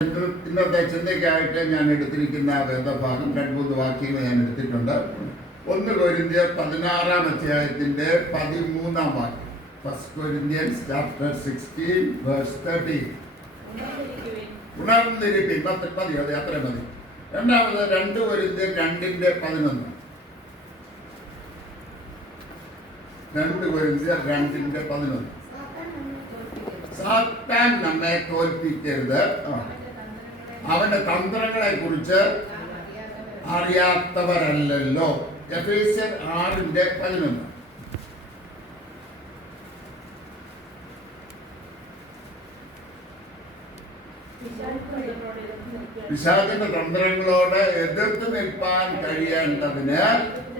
ഇന്നത്തെ ചിന്തയ്ക്കായിട്ട് ഞാൻ എടുത്തിരിക്കുന്ന വേദഭാഗം 2-3 വാക്യങ്ങൾ ഞാൻ എടുത്തിട്ടുണ്ട്. 1 കൊരിന്ത്യർ 16-ാം അധ്യായത്തിന്റെ 13-ാം വാക്യം. 1 Corinthians chapter 16 verse 13. ഉണർന്നിരിപ്പിൻ. മതി, അത്ര മതി. രണ്ടാമത് 2 കൊരിന്ത്യർ 2:11. 2 കൊരിന്ത്യർ 2:11. സാത്താൻ നമ്മെ തോൽപ്പിക്കരുത്, അവന്റെ തന്ത്രങ്ങളെ കുറിച്ച് അറിയാത്തവരല്ലോ. എഫേസ്യർ 6:11. പിശാചിന്റെ തന്ത്രങ്ങളോട് എതിർത്ത് നിൽപ്പാൻ കഴിയേണ്ടതിന്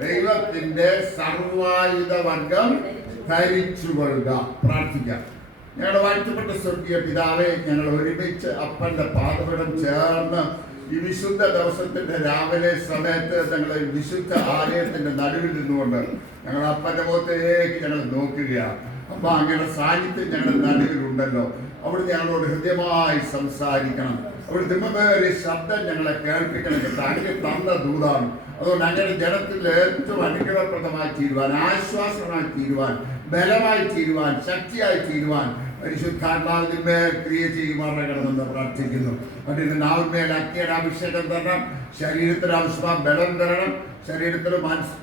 ദൈവത്തിന്റെ സർവായുധ വർഗം ധരിച്ചുകൊള്ളുക. പ്രാർത്ഥിക്കാം. ഞങ്ങളുടെ വാഴ്ത്തപ്പെട്ട സ്വർഗീയ പിതാവേ, ഞങ്ങൾ ഒരുമിച്ച് അപ്പന്റെ പാദപീഠം ചേർന്ന് ഈ വിശുദ്ധ ദിവസത്തിന്റെ രാവിലെ സമയത്ത് ഞങ്ങൾ വിശുദ്ധ ആലയത്തിന്റെ നടുവിൽ നിന്നുകൊണ്ട് ഞങ്ങൾ അപ്പന്റെ മുഖത്തേക്ക് ഞങ്ങൾ നോക്കുകയാണ്. അപ്പൊ അങ്ങനെ സാന്നിധ്യം ഞങ്ങളുടെ നടുവിലുണ്ടല്ലോ. അവിടുന്ന് ഞങ്ങളോട് ഹൃദ്യമായി സംസാരിക്കണം. അവിടുത്തെ ദിമ്മേറിയ ശബ്ദം ഞങ്ങളെ കേൾപ്പിക്കണം. അങ്ങ് തന്ന ദൂതാണ്. അതുകൊണ്ട് അങ്ങനെ ജനത്തിൽ ഏറ്റവും അനുഗ്രഹപ്രദമായി തീരുവാൻ, ആശ്വാസമായി തീരുവാൻ, ബലമായി തീരുവാൻ, ശക്തിയായി തീരുവാൻ പരിശുദ്ധാത്മാവിന്മേൽ ക്രിയ ചെയ്യുമാറണമെന്ന് പ്രാർത്ഥിക്കുന്നു. അതിന് നാവിന്മേൽ അഗ്നിയുടെ അഭിഷേകം തരണം, ശരീരത്തിന് ആവശ്യമായ ബലം തരണം, ശരീരത്തിലും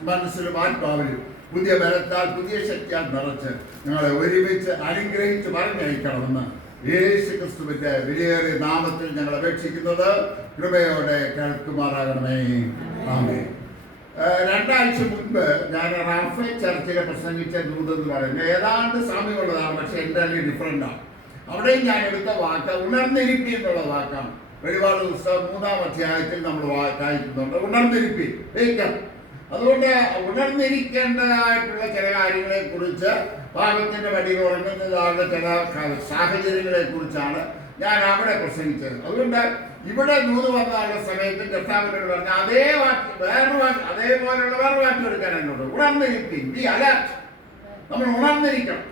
മനസ്സിലും ആത്മാവിലും പുതിയ ബലത്താൽ പുതിയ ശക്തിയാൽ നിറച്ച് ഞങ്ങളെ ഒരുമിച്ച് അനുഗ്രഹിച്ച് പറഞ്ഞയക്കണമെന്ന് യേശു ക്രിസ്തുവിന്റെ വിലയേറിയ നാമത്തിൽ ഞങ്ങൾ അപേക്ഷിക്കുന്നത് കൃപയോടെ കേൾക്കുമാറാകണമേ. ആമേൻ. 2 ആഴ്ച മുൻപ് ഞാൻ റാഫേൽ ചർച്ചിലെ പ്രസംഗിച്ച ദൂതെന്ന് പറയുന്നത് ഏതാണ്ട് സാമ്യമുള്ളതാണ്, പക്ഷെ എൻ്റെ ഡിഫറൻ്റാണ്. അവിടെയും ഞാൻ എടുത്ത വാക്ക് ഉണർന്നിരിപ്പി എന്നുള്ള വാക്കാണ്. വെളിപാട് പുസ്തകം 3-ാം അധ്യായത്തിൽ നമ്മൾ വായിക്കുന്നുണ്ട്, ഉണർന്നിരിപ്പി. അതുകൊണ്ട് ഉണർന്നിരിക്കേണ്ടതായിട്ടുള്ള ചില കാര്യങ്ങളെ കുറിച്ച്, പാപത്തിന്റെ വടിയിൽ ഉറങ്ങുന്നതാകുന്ന ചില സാഹചര്യങ്ങളെ കുറിച്ചാണ് ഞാൻ അവിടെ പ്രസംഗിച്ചത്. അതുകൊണ്ട് ഇവിടെ ദൂത് വന്നുള്ള സമയത്ത് കർത്താവിനോട് പറഞ്ഞ അതേ വാക്ക് വേറൊരു വാക്ക്, അതേപോലെയുള്ള വേറെ വാക്ക് എടുക്കാൻ എന്നോട് ഉണർന്നിരിക്കും. B alert. നമ്മൾ ഉണർന്നിരിക്കണം.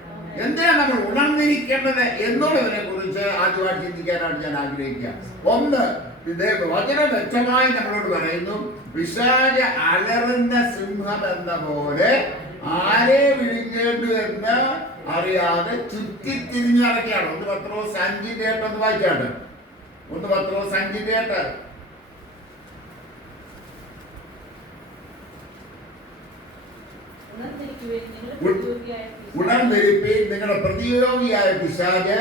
എന്തിനാണ് നമ്മൾ ഉണർന്നിരിക്കേണ്ടത് എന്നുള്ളതിനെ കുറിച്ച് ആദ്യമായി ചിന്തിക്കാനാണ് ഞാൻ ആഗ്രഹിക്കുക. ഒന്ന്, വചനം വ്യക്തമായി നമ്മളോട് പറയുന്നു, പിശാച അലറുന്ന സിംഹം എന്ന പോലെ ആരെ വിഴുങ്ങേണ്ടു എന്ന് അറിയാതെ ചുറ്റിത്തിരിഞ്ഞു നടക്കുകയാണ്. 1 പത്രോസ് 5:8 ഒന്ന് വായിക്കാണ്ട്. 1 പത്രോസ് 5:8. ഉണർന്നിരിപ്പിൻ, നിങ്ങളുടെ പ്രതിയോഗിയായ പിശാച്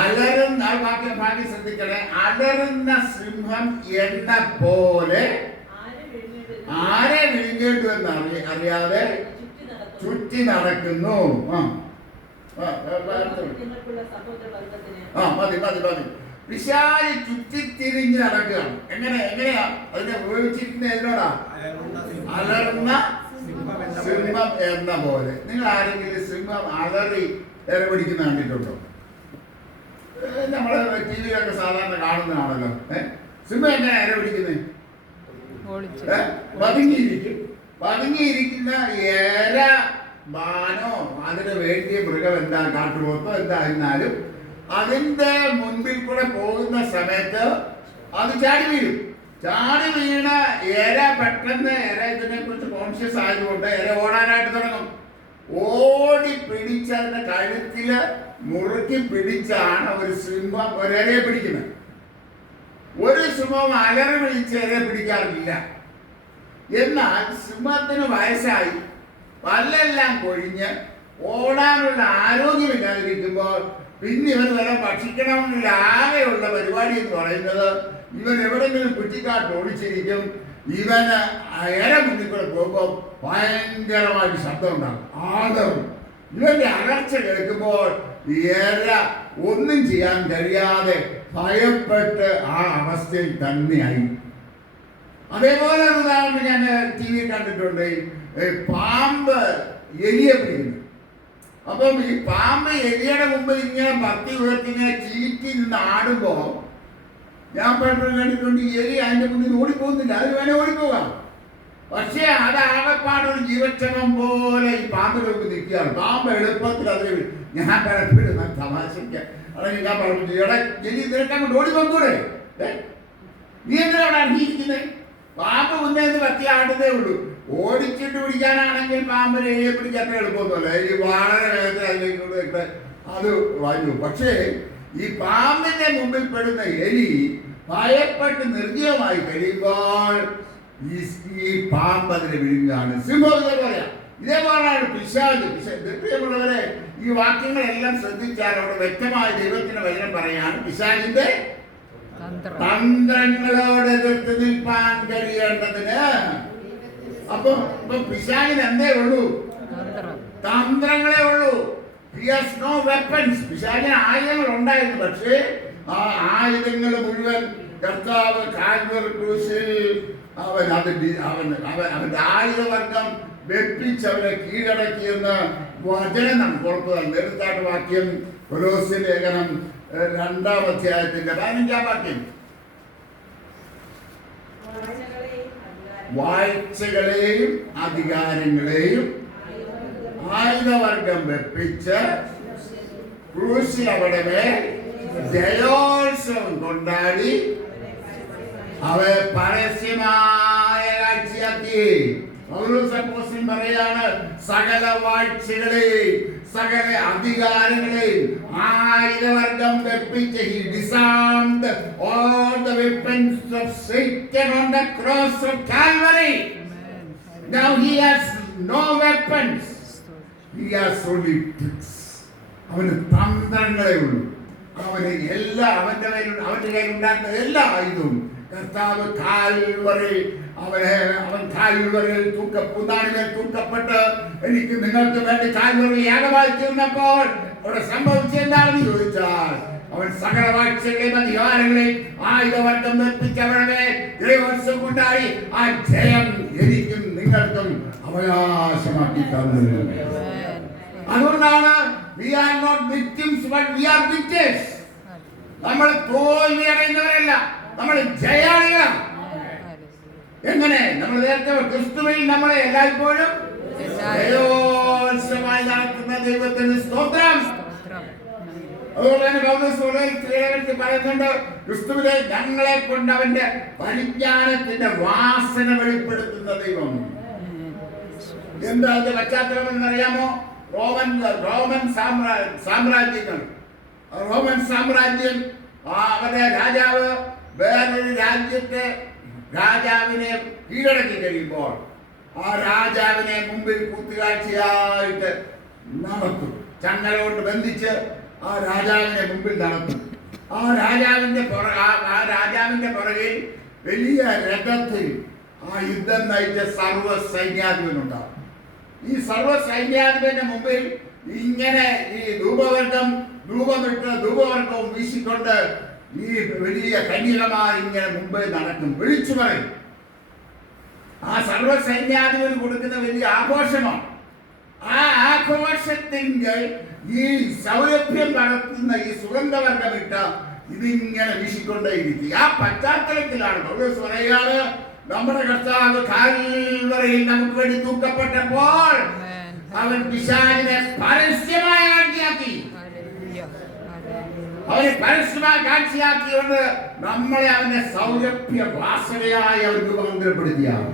അലറുന്ന, ഭാഗ്യം ശ്രദ്ധിക്കണേ, അലറുന്ന സിംഹം എന്ന പോലെ ആരെ വിഴുങ്ങേണ്ടു എന്ന് അറിയാതെ ചുറ്റി നടക്കുന്നു. മതി. പിശാച് ചുറ്റിത്തിരിഞ്ഞ് നടക്കുകയാണ്. എങ്ങനെയാ അതിനെ ഉപയോഗിച്ചിരിക്കുന്ന എന്നോടാ? അലർന്ന സിംഹം എന്ന പോലെ. നിങ്ങൾ ആരെങ്കിലും സിംഹം അലറി ഇര പിടിക്കുന്ന കണ്ടിട്ടുണ്ടോ? നമ്മള് ടിവിയിലൊക്കെ സാധാരണ കാണുന്നതാണല്ലോ. സിംഹം എങ്ങനെ ഇര പിടിക്കുന്നത്? പതുങ്ങിയിരിക്കുന്ന ഏര മാനോ അതിന് വേണ്ടിയ മൃഗം എന്താ, കാട്ടുപോത്തോ എന്താ എന്നാലും അതിന്റെ മുൻപിൽ കൂടെ പോകുന്ന സമയത്ത് അത് ചാടി വീഴും. ചാടി വീണ ഏര പെട്ടെന്ന് ഇതിനെ കുറിച്ച് കോൺഷ്യസ് ആയതുകൊണ്ട് ഏര ഓടാനായിട്ട് തുടങ്ങും. ഓടി പിടിച്ചതിന്റെ കഴുത്തില് മുറുക്കി പിടിച്ചാണ് ഒരു സിംഹം ഒരേരയെ പിടിക്കുന്നത്. ഒരു സിംഹം അലറി വിളിച്ച് ഇരയെ പിടിക്കാറില്ല. എന്നാൽ സിംഹത്തിന് വയസ്സായി പല്ലെല്ലാം കൊഴിഞ്ഞ് ഓടാനുള്ള ആരോഗ്യമില്ലാതിരിക്കുമ്പോൾ പിന്നെ ഇവൻ വരെ ഭക്ഷിക്കണമെന്നില്ല. ആകെയുള്ള പരിപാടി എന്ന് പറയുന്നത് ഇവൻ എവിടെയെങ്കിലും കുറ്റിക്കാട്ട് ഓടിച്ചിരിക്കും. ഇവന് ഇര മുന്നിൽ കൂടെ പോകുമ്പോൾ ഭയങ്കരമായിട്ട് ശബ്ദം ഉണ്ടാകും, ആദവും. ഇവന്റെ അകർച്ച കേൾക്കുമ്പോൾ ഇര ഒന്നും ചെയ്യാൻ കഴിയാതെ ഭയപ്പെട്ട് ആ അവസ്ഥയിൽ തന്നെയായി. അതേപോലെ ഉദാഹരണം ഞാൻ ടി വി കണ്ടിട്ടുണ്ട്. പാമ്പ് എലിയെ പിടിക്കുന്നു. അപ്പം ഈ പാമ്പ് എലിയുടെ മുമ്പിൽ ഇങ്ങനെ പത്തി ഉയർത്തിങ്ങനെ ചീറ്റി നിന്ന് ആടുമ്പോ ഞാൻ പലപ്പോഴും കണ്ടിട്ടുണ്ട്, എലി അതിന്റെ മുന്നിൽ ഓടിപ്പോകുന്നില്ല. അത് വേണേ ഓടിപ്പോകാം. പക്ഷേ അതാകെപ്പാടൊരു ജീവക്ഷമം പോലെ ഈ പാമ്പിൽ മുമ്പ് നിൽക്കുകയാണ്. പാമ്പ് എളുപ്പത്തിൽ അതിൽ ഞാൻ പലപ്പോഴും തമാശയ്ക്ക് അല്ലെങ്കിൽ ഞാൻ പറഞ്ഞു എടാ ഇനി നിനക്ക് അങ്ങോട്ട് ഓടി വന്നൂടെ, നീ എന്തിനാണ് അർഹിക്കുന്നത്? പാമ്പ് മുന്നേന്ന് പറ്റി ആടുന്നേ ഉള്ളൂ. ഓടിച്ചിട്ട് പിടിക്കാനാണെങ്കിൽ പാമ്പിനെ എലിയെ പിടിക്കാൻ എളുപ്പമൊന്നുമല്ല. ഈ വളരെ വേഗത്തിൽ അതിലേക്കൂടെ അത് വാങ്ങു. പക്ഷേ ഈ പാമ്പിന്റെ മുമ്പിൽ പെടുന്ന എലി ഭയപ്പെട്ട് നിർജ്ജീവമായി കഴിയുമ്പോൾ ഈ പാമ്പ് അതിനെ വിഴുങ്ങാണ്. സിംഹം ഇതേപോലെയാ. ഇതേപോലെയാണ് പിശാച്. പ്രിയമുള്ളവരെ, ഈ വാക്യങ്ങളെല്ലാം ശ്രദ്ധിച്ചാൽ അവിടെ വ്യക്തമായ ദൈവത്തിന്റെ വചനം പറയാണ് പിശാചിന്റെ തന്ത്രങ്ങളോട് എതിർത്ത് നിൽപ്പാൻ കഴിയേണ്ടതിന്. അപ്പൊ പിശാചിന് എന്തേ ഉള്ളൂ? തന്ത്രങ്ങളേ ഉള്ളൂ. He has no weapons. പിശാചിന് ആയുധങ്ങൾ ഉണ്ടായിരുന്നു. പക്ഷേ ആ ആയുധങ്ങൾ മുഴുവൻ കർത്താവ് കാൽവറി ക്രൂശിൽ അവന്റെ ആയുധവർഗം വെപ്പിച്ച് അവരെ കീഴടക്കിയെന്ന് വചനം നമുക്ക് ഉറപ്പ് തന്നെ. എടുത്താട്ട് വാക്യം കൊലോസ്യ ലേഖനം 2-ാം അധ്യായത്തിന്റെ 15-ാം വാക്യം. വാഴ്ചകളെയും അധികാരങ്ങളെയും ആയുധവർഗം വെപ്പിച്ച് ക്രൂശിൽ അവിടെ ജയോത്സവം കൊണ്ടാടി അവയെ പരസ്യമായ കാഴ്ചയാക്കി. പൗലോസ് അപ്പോസ്തലൻ പറയാണ്, സകല വാഴ്ചകളെയും സകല അധികാരങ്ങളെയും ആയുധവർഗം വെപ്പിച്ച് he disarmed all the weapons of Satan on the cross of Calvary. Now he has no weapons. He has only tricks. അവന് തന്ത്രങ്ങളേ ഉള്ളൂ. അവന് അവന്റെ കയ്യിലുണ്ടായിരുന്ന എല്ലാ ആയുധവും കർത്താവ് അവൻ കാൽവറിയിൽ പുന്നാടിമേൽ തൂക്കപ്പെട്ട് എനിക്ക് നിങ്ങൾക്ക് വേണ്ടി കാൽവറി യാഗമായി തീർന്നപ്പോൾ അവിടെ സംഭവിച്ചെന്താണെന്ന് ചോദിച്ചാൽ അവൻ സകല വാഴ്ചകളെയും അധികാരങ്ങളെയും ആയുധവർഗം വെപ്പിച്ച് അവരുടെ ദൈവോത്സവം കൊണ്ടാടി ആ ജയം എനിക്കും നിങ്ങൾക്കും അവകാശമാക്കി തന്നു. അതുകൊണ്ടാണ് we are not victims but we are victors. നമ്മൾ തോൽവി അടയുന്നവരല്ല, നമ്മൾ ജയാളികളാണ്. എങ്ങനെ? നമ്മൾ നേരത്തെ ക്രിസ്തുവിൽ നമ്മളെ എല്ലായ്പ്പോഴും ജയോത്സവമായി നടത്തുന്ന ദൈവത്തിന് സ്തോത്രം. അതുപോലെ തന്നെ പൗലോസ് പറയുന്നുണ്ട്, ക്രിസ്തുവിലെ ഞങ്ങളെ കൊണ്ട് അവന്റെ പരിജ്ഞാനത്തിന്റെ വാസന വെളിപ്പെടുത്തുന്ന ദൈവം. എന്താ അതിന്റെ പശ്ചാത്തലം എന്നറിയാമോ? റോമൻ സാമ്രാജ്യങ്ങൾ. റോമൻ സാമ്രാജ്യം അവരുടെ രാജാവ് വേറൊരു രാജ്യത്തെ രാജാവിനെ കീഴടക്കി കഴിയുമ്പോൾ ആ രാജാവിനെ മുമ്പിൽ കൂത്തുകാഴ്ചയായിട്ട് നടത്തും. ചങ്ങല കൊണ്ട് ബന്ധിച്ച് ആ രാജാവിനെ മുമ്പിൽ നടത്തും. ആ രാജാവിന്റെ പുറകിൽ വലിയ രഥത്തിൽ ആ യുദ്ധം നയിച്ച സർവ്വ സൈന്യാധിപനുണ്ടാവും. ഈ സർവ്വ സൈന്യാധിപന്റെ മുമ്പിൽ ഇങ്ങനെ ഈ ധൂപവർഗവും വീശിക്കൊണ്ട് ഈ വലിയ കന്യകമാർ ഇങ്ങനെ മുമ്പിൽ നടക്കും, വിളിച്ചു പറയും. ആ സർവ്വ സൈന്യാധിപന് കൊടുക്കുന്ന വലിയ ആഘോഷമാണ്. ആ ആഘോഷത്തിന്റെ ഈ സൗരഭ്യം നടത്തുന്ന ഈ സുഗന്ധവർഗമിട്ട ഇതിങ്ങനെ വീശിക്കൊണ്ടേയിരിക്കും. ആ പശ്ചാത്തലത്തിലാണ് പൗലോസ് പറയുകയാണ്, നമ്മുടെ കർത്താവ് കാൽവറിയിൽ നമുക്ക് വേണ്ടി തൂക്കപ്പെട്ടപ്പോൾ അവൻ പിശാചിനെ പരസ്യമായി കാഴ്ചയാക്കി. അവനെ പരസ്യമായി കാഴ്ചയാക്കിക്കൊണ്ട് നമ്മളെ അവന്റെ സൗരഭ്യ വാസനയായി അവൻ രൂപാന്തരപ്പെടുത്തിയാണ്.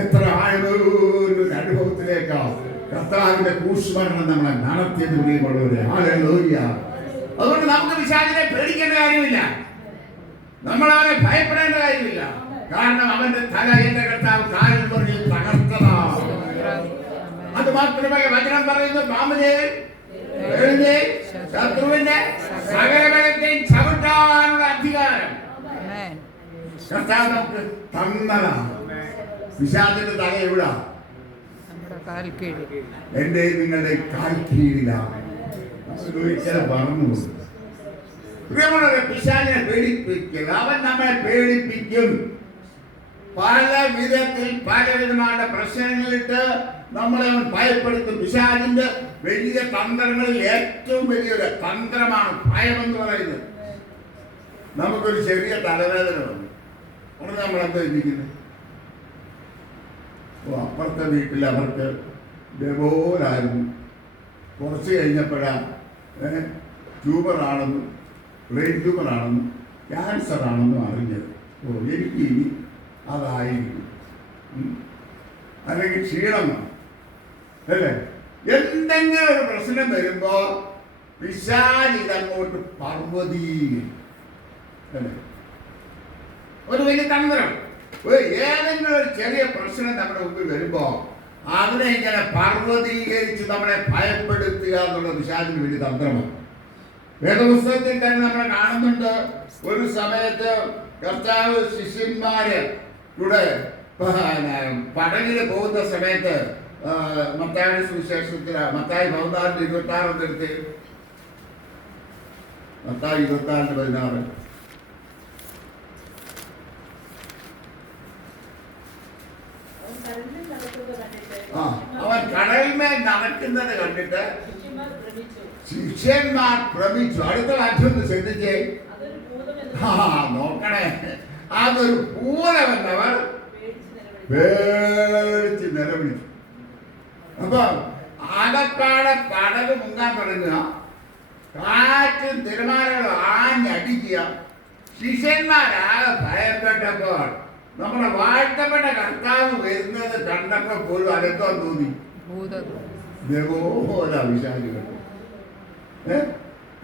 എത്ര ആഴമൊരു അനുഭവത്തിലേക്കാ കർത്താവിന്റെ ക്രൂശുമരണം നമ്മളെ നടത്തിയത്. പ്രിയമുള്ളവരെ, ഹല്ലേലൂയ. അതുകൊണ്ട് നമുക്ക് പിശാചിനെ പേടിക്കേണ്ട കാര്യമില്ല, നമ്മൾ അവനെ ഭയപ്പെടേണ്ട കാര്യമില്ല. കാരണം അവന്റെ തല എന്റെ കർത്താവ് കാൽവറിയിൽ തകർത്തതാണ്. അത് മാത്രമല്ല വചനം പറയുന്നു, പാമ്പിനെ ശത്രുവിന്റെ സകലബലത്തെയും ചവിട്ടാനുള്ള അധികാരം കർത്താവ് നമുക്ക് തന്നതാണ്. പിശാചിന്റെ തല എവിടാ? എന്റെ നിങ്ങളുടെ കാൽ കീഴിലാണ്. പറഞ്ഞു പിശാചിനെ പേടിപ്പിക്കുക. അവൻ നമ്മളെ പേടിപ്പിക്കും. പല വിധത്തിൽ പലവിധമായ പ്രശ്നങ്ങളിട്ട് നമ്മളെ അവൻ ഭയപ്പെടുത്തും. പിശാചിന്റെ വലിയ തന്ത്രങ്ങളിൽ ഏറ്റവും വലിയൊരു തന്ത്രമാണ് ഭയം എന്ന് പറയുന്നത്. നമുക്കൊരു ചെറിയ തലവേദന വന്നു, അവിടെ നമ്മൾ എന്താ ഇരിക്കുന്നത്? അപ്പുറത്തെ വീട്ടിൽ അവർക്ക് ഇതേപോലായിരുന്നു. കുറച്ച് കഴിഞ്ഞപ്പോഴാണ് ട്യൂമറാണെന്നും ബ്രെയിൻ ട്യൂമറാണെന്നും ക്യാൻസർ ആണെന്നും അറിഞ്ഞത്. എനിക്ക് ഇനി അതായിരിക്കും, അല്ലെങ്കിൽ ക്ഷീണം അല്ലേ? എന്തെങ്കിലും ഒരു പ്രശ്നം വരുമ്പോ പിശാച് ഇതങ്ങോട്ട് പർവ്വതീകരിക്കും അല്ലേ? ഒരു വലിയ തന്ത്രം. ഏതെങ്കിലും ഒരു ചെറിയ പ്രശ്നം നമ്മുടെ മുമ്പിൽ വരുമ്പോ അതിനെ ഇങ്ങനെ പർവ്വതീകരിച്ച് നമ്മളെ ഭയപ്പെടുത്തുക എന്നുള്ള പിശാചിന് വലിയ തന്ത്രമാണ്. വേദപുസ്തകത്തിൽ തന്നെ നമ്മൾ കാണുന്നുണ്ട്, ഒരു സമയത്ത് കർത്താവ് ശിഷ്യന്മാര് കൂടെ പടകില് പോകുന്ന സമയത്ത് മത്തായിയുടെ സുവിശേഷത്തിൽ മത്തായി 16:26 എടുത്ത്, മത്തായി 26:16. അവൻ കടലിന്മേൽ നടക്കുന്നത് കണ്ടിട്ട് ശിഷ്യന്മാർ ഭ്രമിച്ചു. അടുത്ത വാക്യം ഒന്ന് ശ്രദ്ധിച്ചേ. നോക്കണേ, അതൊരു പൂരമെന്നവർ പേടിച്ച് നിലവിളിച്ചു. അപ്പൊ ആകപ്പാടെ പടക് മുങ്ങാൻ തുടങ്ങുക, കാറ്റും തിരമാലകളും ആഞ്ഞടിക്കുക. ശിഷ്യന്മാരാകെ ഭയപ്പെട്ടപ്പോൾ നമ്മുടെ വാഴ്ത്തപ്പെട്ട കർത്താവ് വരുന്നത് കണ്ടപ്പോൾ പോലും അതെന്തോ തോന്നി, വിശാലികൾ.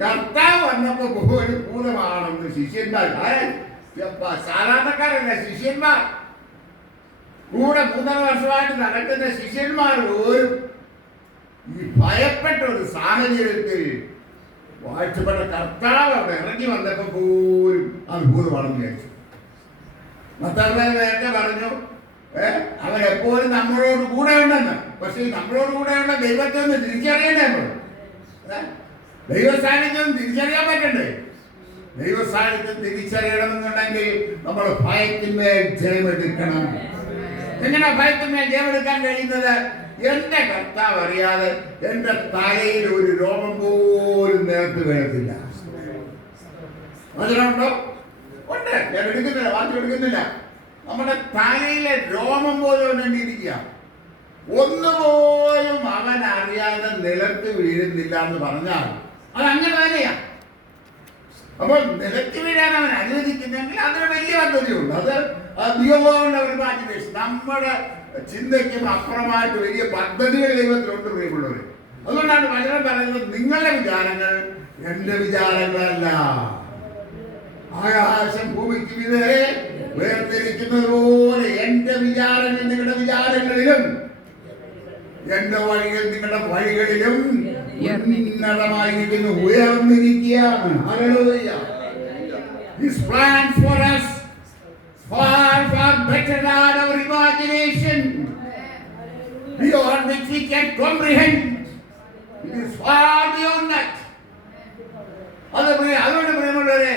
കർത്താവ് വന്നപ്പോ ഒരു ഭൂതമാണെന്ന് ശിഷ്യന്മാർ, സാധാരണക്കാരല്ല, ശിഷ്യന്മാർ കൂടെ 3.5 വർഷമായിട്ട് നടക്കുന്ന ശിഷ്യന്മാർ പോലും ഈ ഭയപ്പെട്ട ഒരു സാഹചര്യത്തിൽ വാഴ്ത്തപ്പെട്ട കർത്താവ് അവിടെ ഇറങ്ങി വന്നപ്പോ പോലും അത് ഭൂതമാണെന്ന് വിചാരിച്ചു. മത്തായി നേരത്തെ പറഞ്ഞു അവരെപ്പോഴും നമ്മളോട് കൂടെ ഉണ്ടെന്ന്. പക്ഷെ നമ്മളോട് കൂടെ ഉള്ള ദൈവത്തെ ഒന്ന് തിരിച്ചറിയണ്ടേ? നമ്മൾ ദൈവ സാന്നിധ്യം തിരിച്ചറിയാൻ പറ്റണ്ടേ? ദൈവ സാന്നിധ്യം തിരിച്ചറിയണമെന്നുണ്ടെങ്കിൽ നമ്മൾ ഭയത്തിന്മേൽ ജയമെടുക്കണം. എങ്ങനെ ഭയത്തിന്മേൽ ജയമെടുക്കാൻ കഴിയുന്നത്? എന്റെ കർത്താവ് അറിയാതെ എന്റെ തലയിൽ ഒരു രോമം പോലും നേരത്തെ വീഴത്തില്ല. അതിനുണ്ടോ? ഉണ്ട്. ഞാൻ എടുക്കുന്നില്ല, വാക്കി എടുക്കുന്നില്ല. നമ്മുടെ തലയിലെ രോമം പോലും വേണ്ടിയിരിക്കുക, ഒന്നുപോലും അവൻ അറിയാതെ നിലത്ത് വീഴുന്നില്ല എന്ന് പറഞ്ഞാൽ അത് അങ്ങനെ തന്നെയാ. അപ്പോൾ നിലത്ത് വീഴാൻ അവൻ അനുവദിക്കുന്നെങ്കിൽ അതിന് വലിയ പദ്ധതിയുണ്ട്. അത് ബിയോണ്ട് അവർ ഇമാജിനേഷൻ, നമ്മുടെ ചിന്തയ്ക്കും അപ്പുറമായിട്ട് വലിയ പദ്ധതികൾ ദൈവത്തിലുണ്ട് പ്രിയമുള്ളവർ. അതുകൊണ്ടാണ് വചനം പറയുന്നത്, നിങ്ങളുടെ വിചാരങ്ങൾ എന്റെ വിചാരങ്ങളല്ല. ആകാശം ഭൂമിക്ക് മീതെ വേർതിരിക്കുന്നത് പോലെ എന്റെ വിചാരങ്ങൾ നിങ്ങളുടെ വിചാരങ്ങളിലും എന്റെ വഴികൾ നിങ്ങളുടെ വഴികളിലും ഉന്നതമായിരിക്കുന്നു, ഉയർന്നിരിക്കുകയാണ്. Hallelujah. His plans for us far better than our imagination, beyond which we can comprehend. It is far beyond that. അതുകൊണ്ട് പ്രിയമുള്ളവരെ,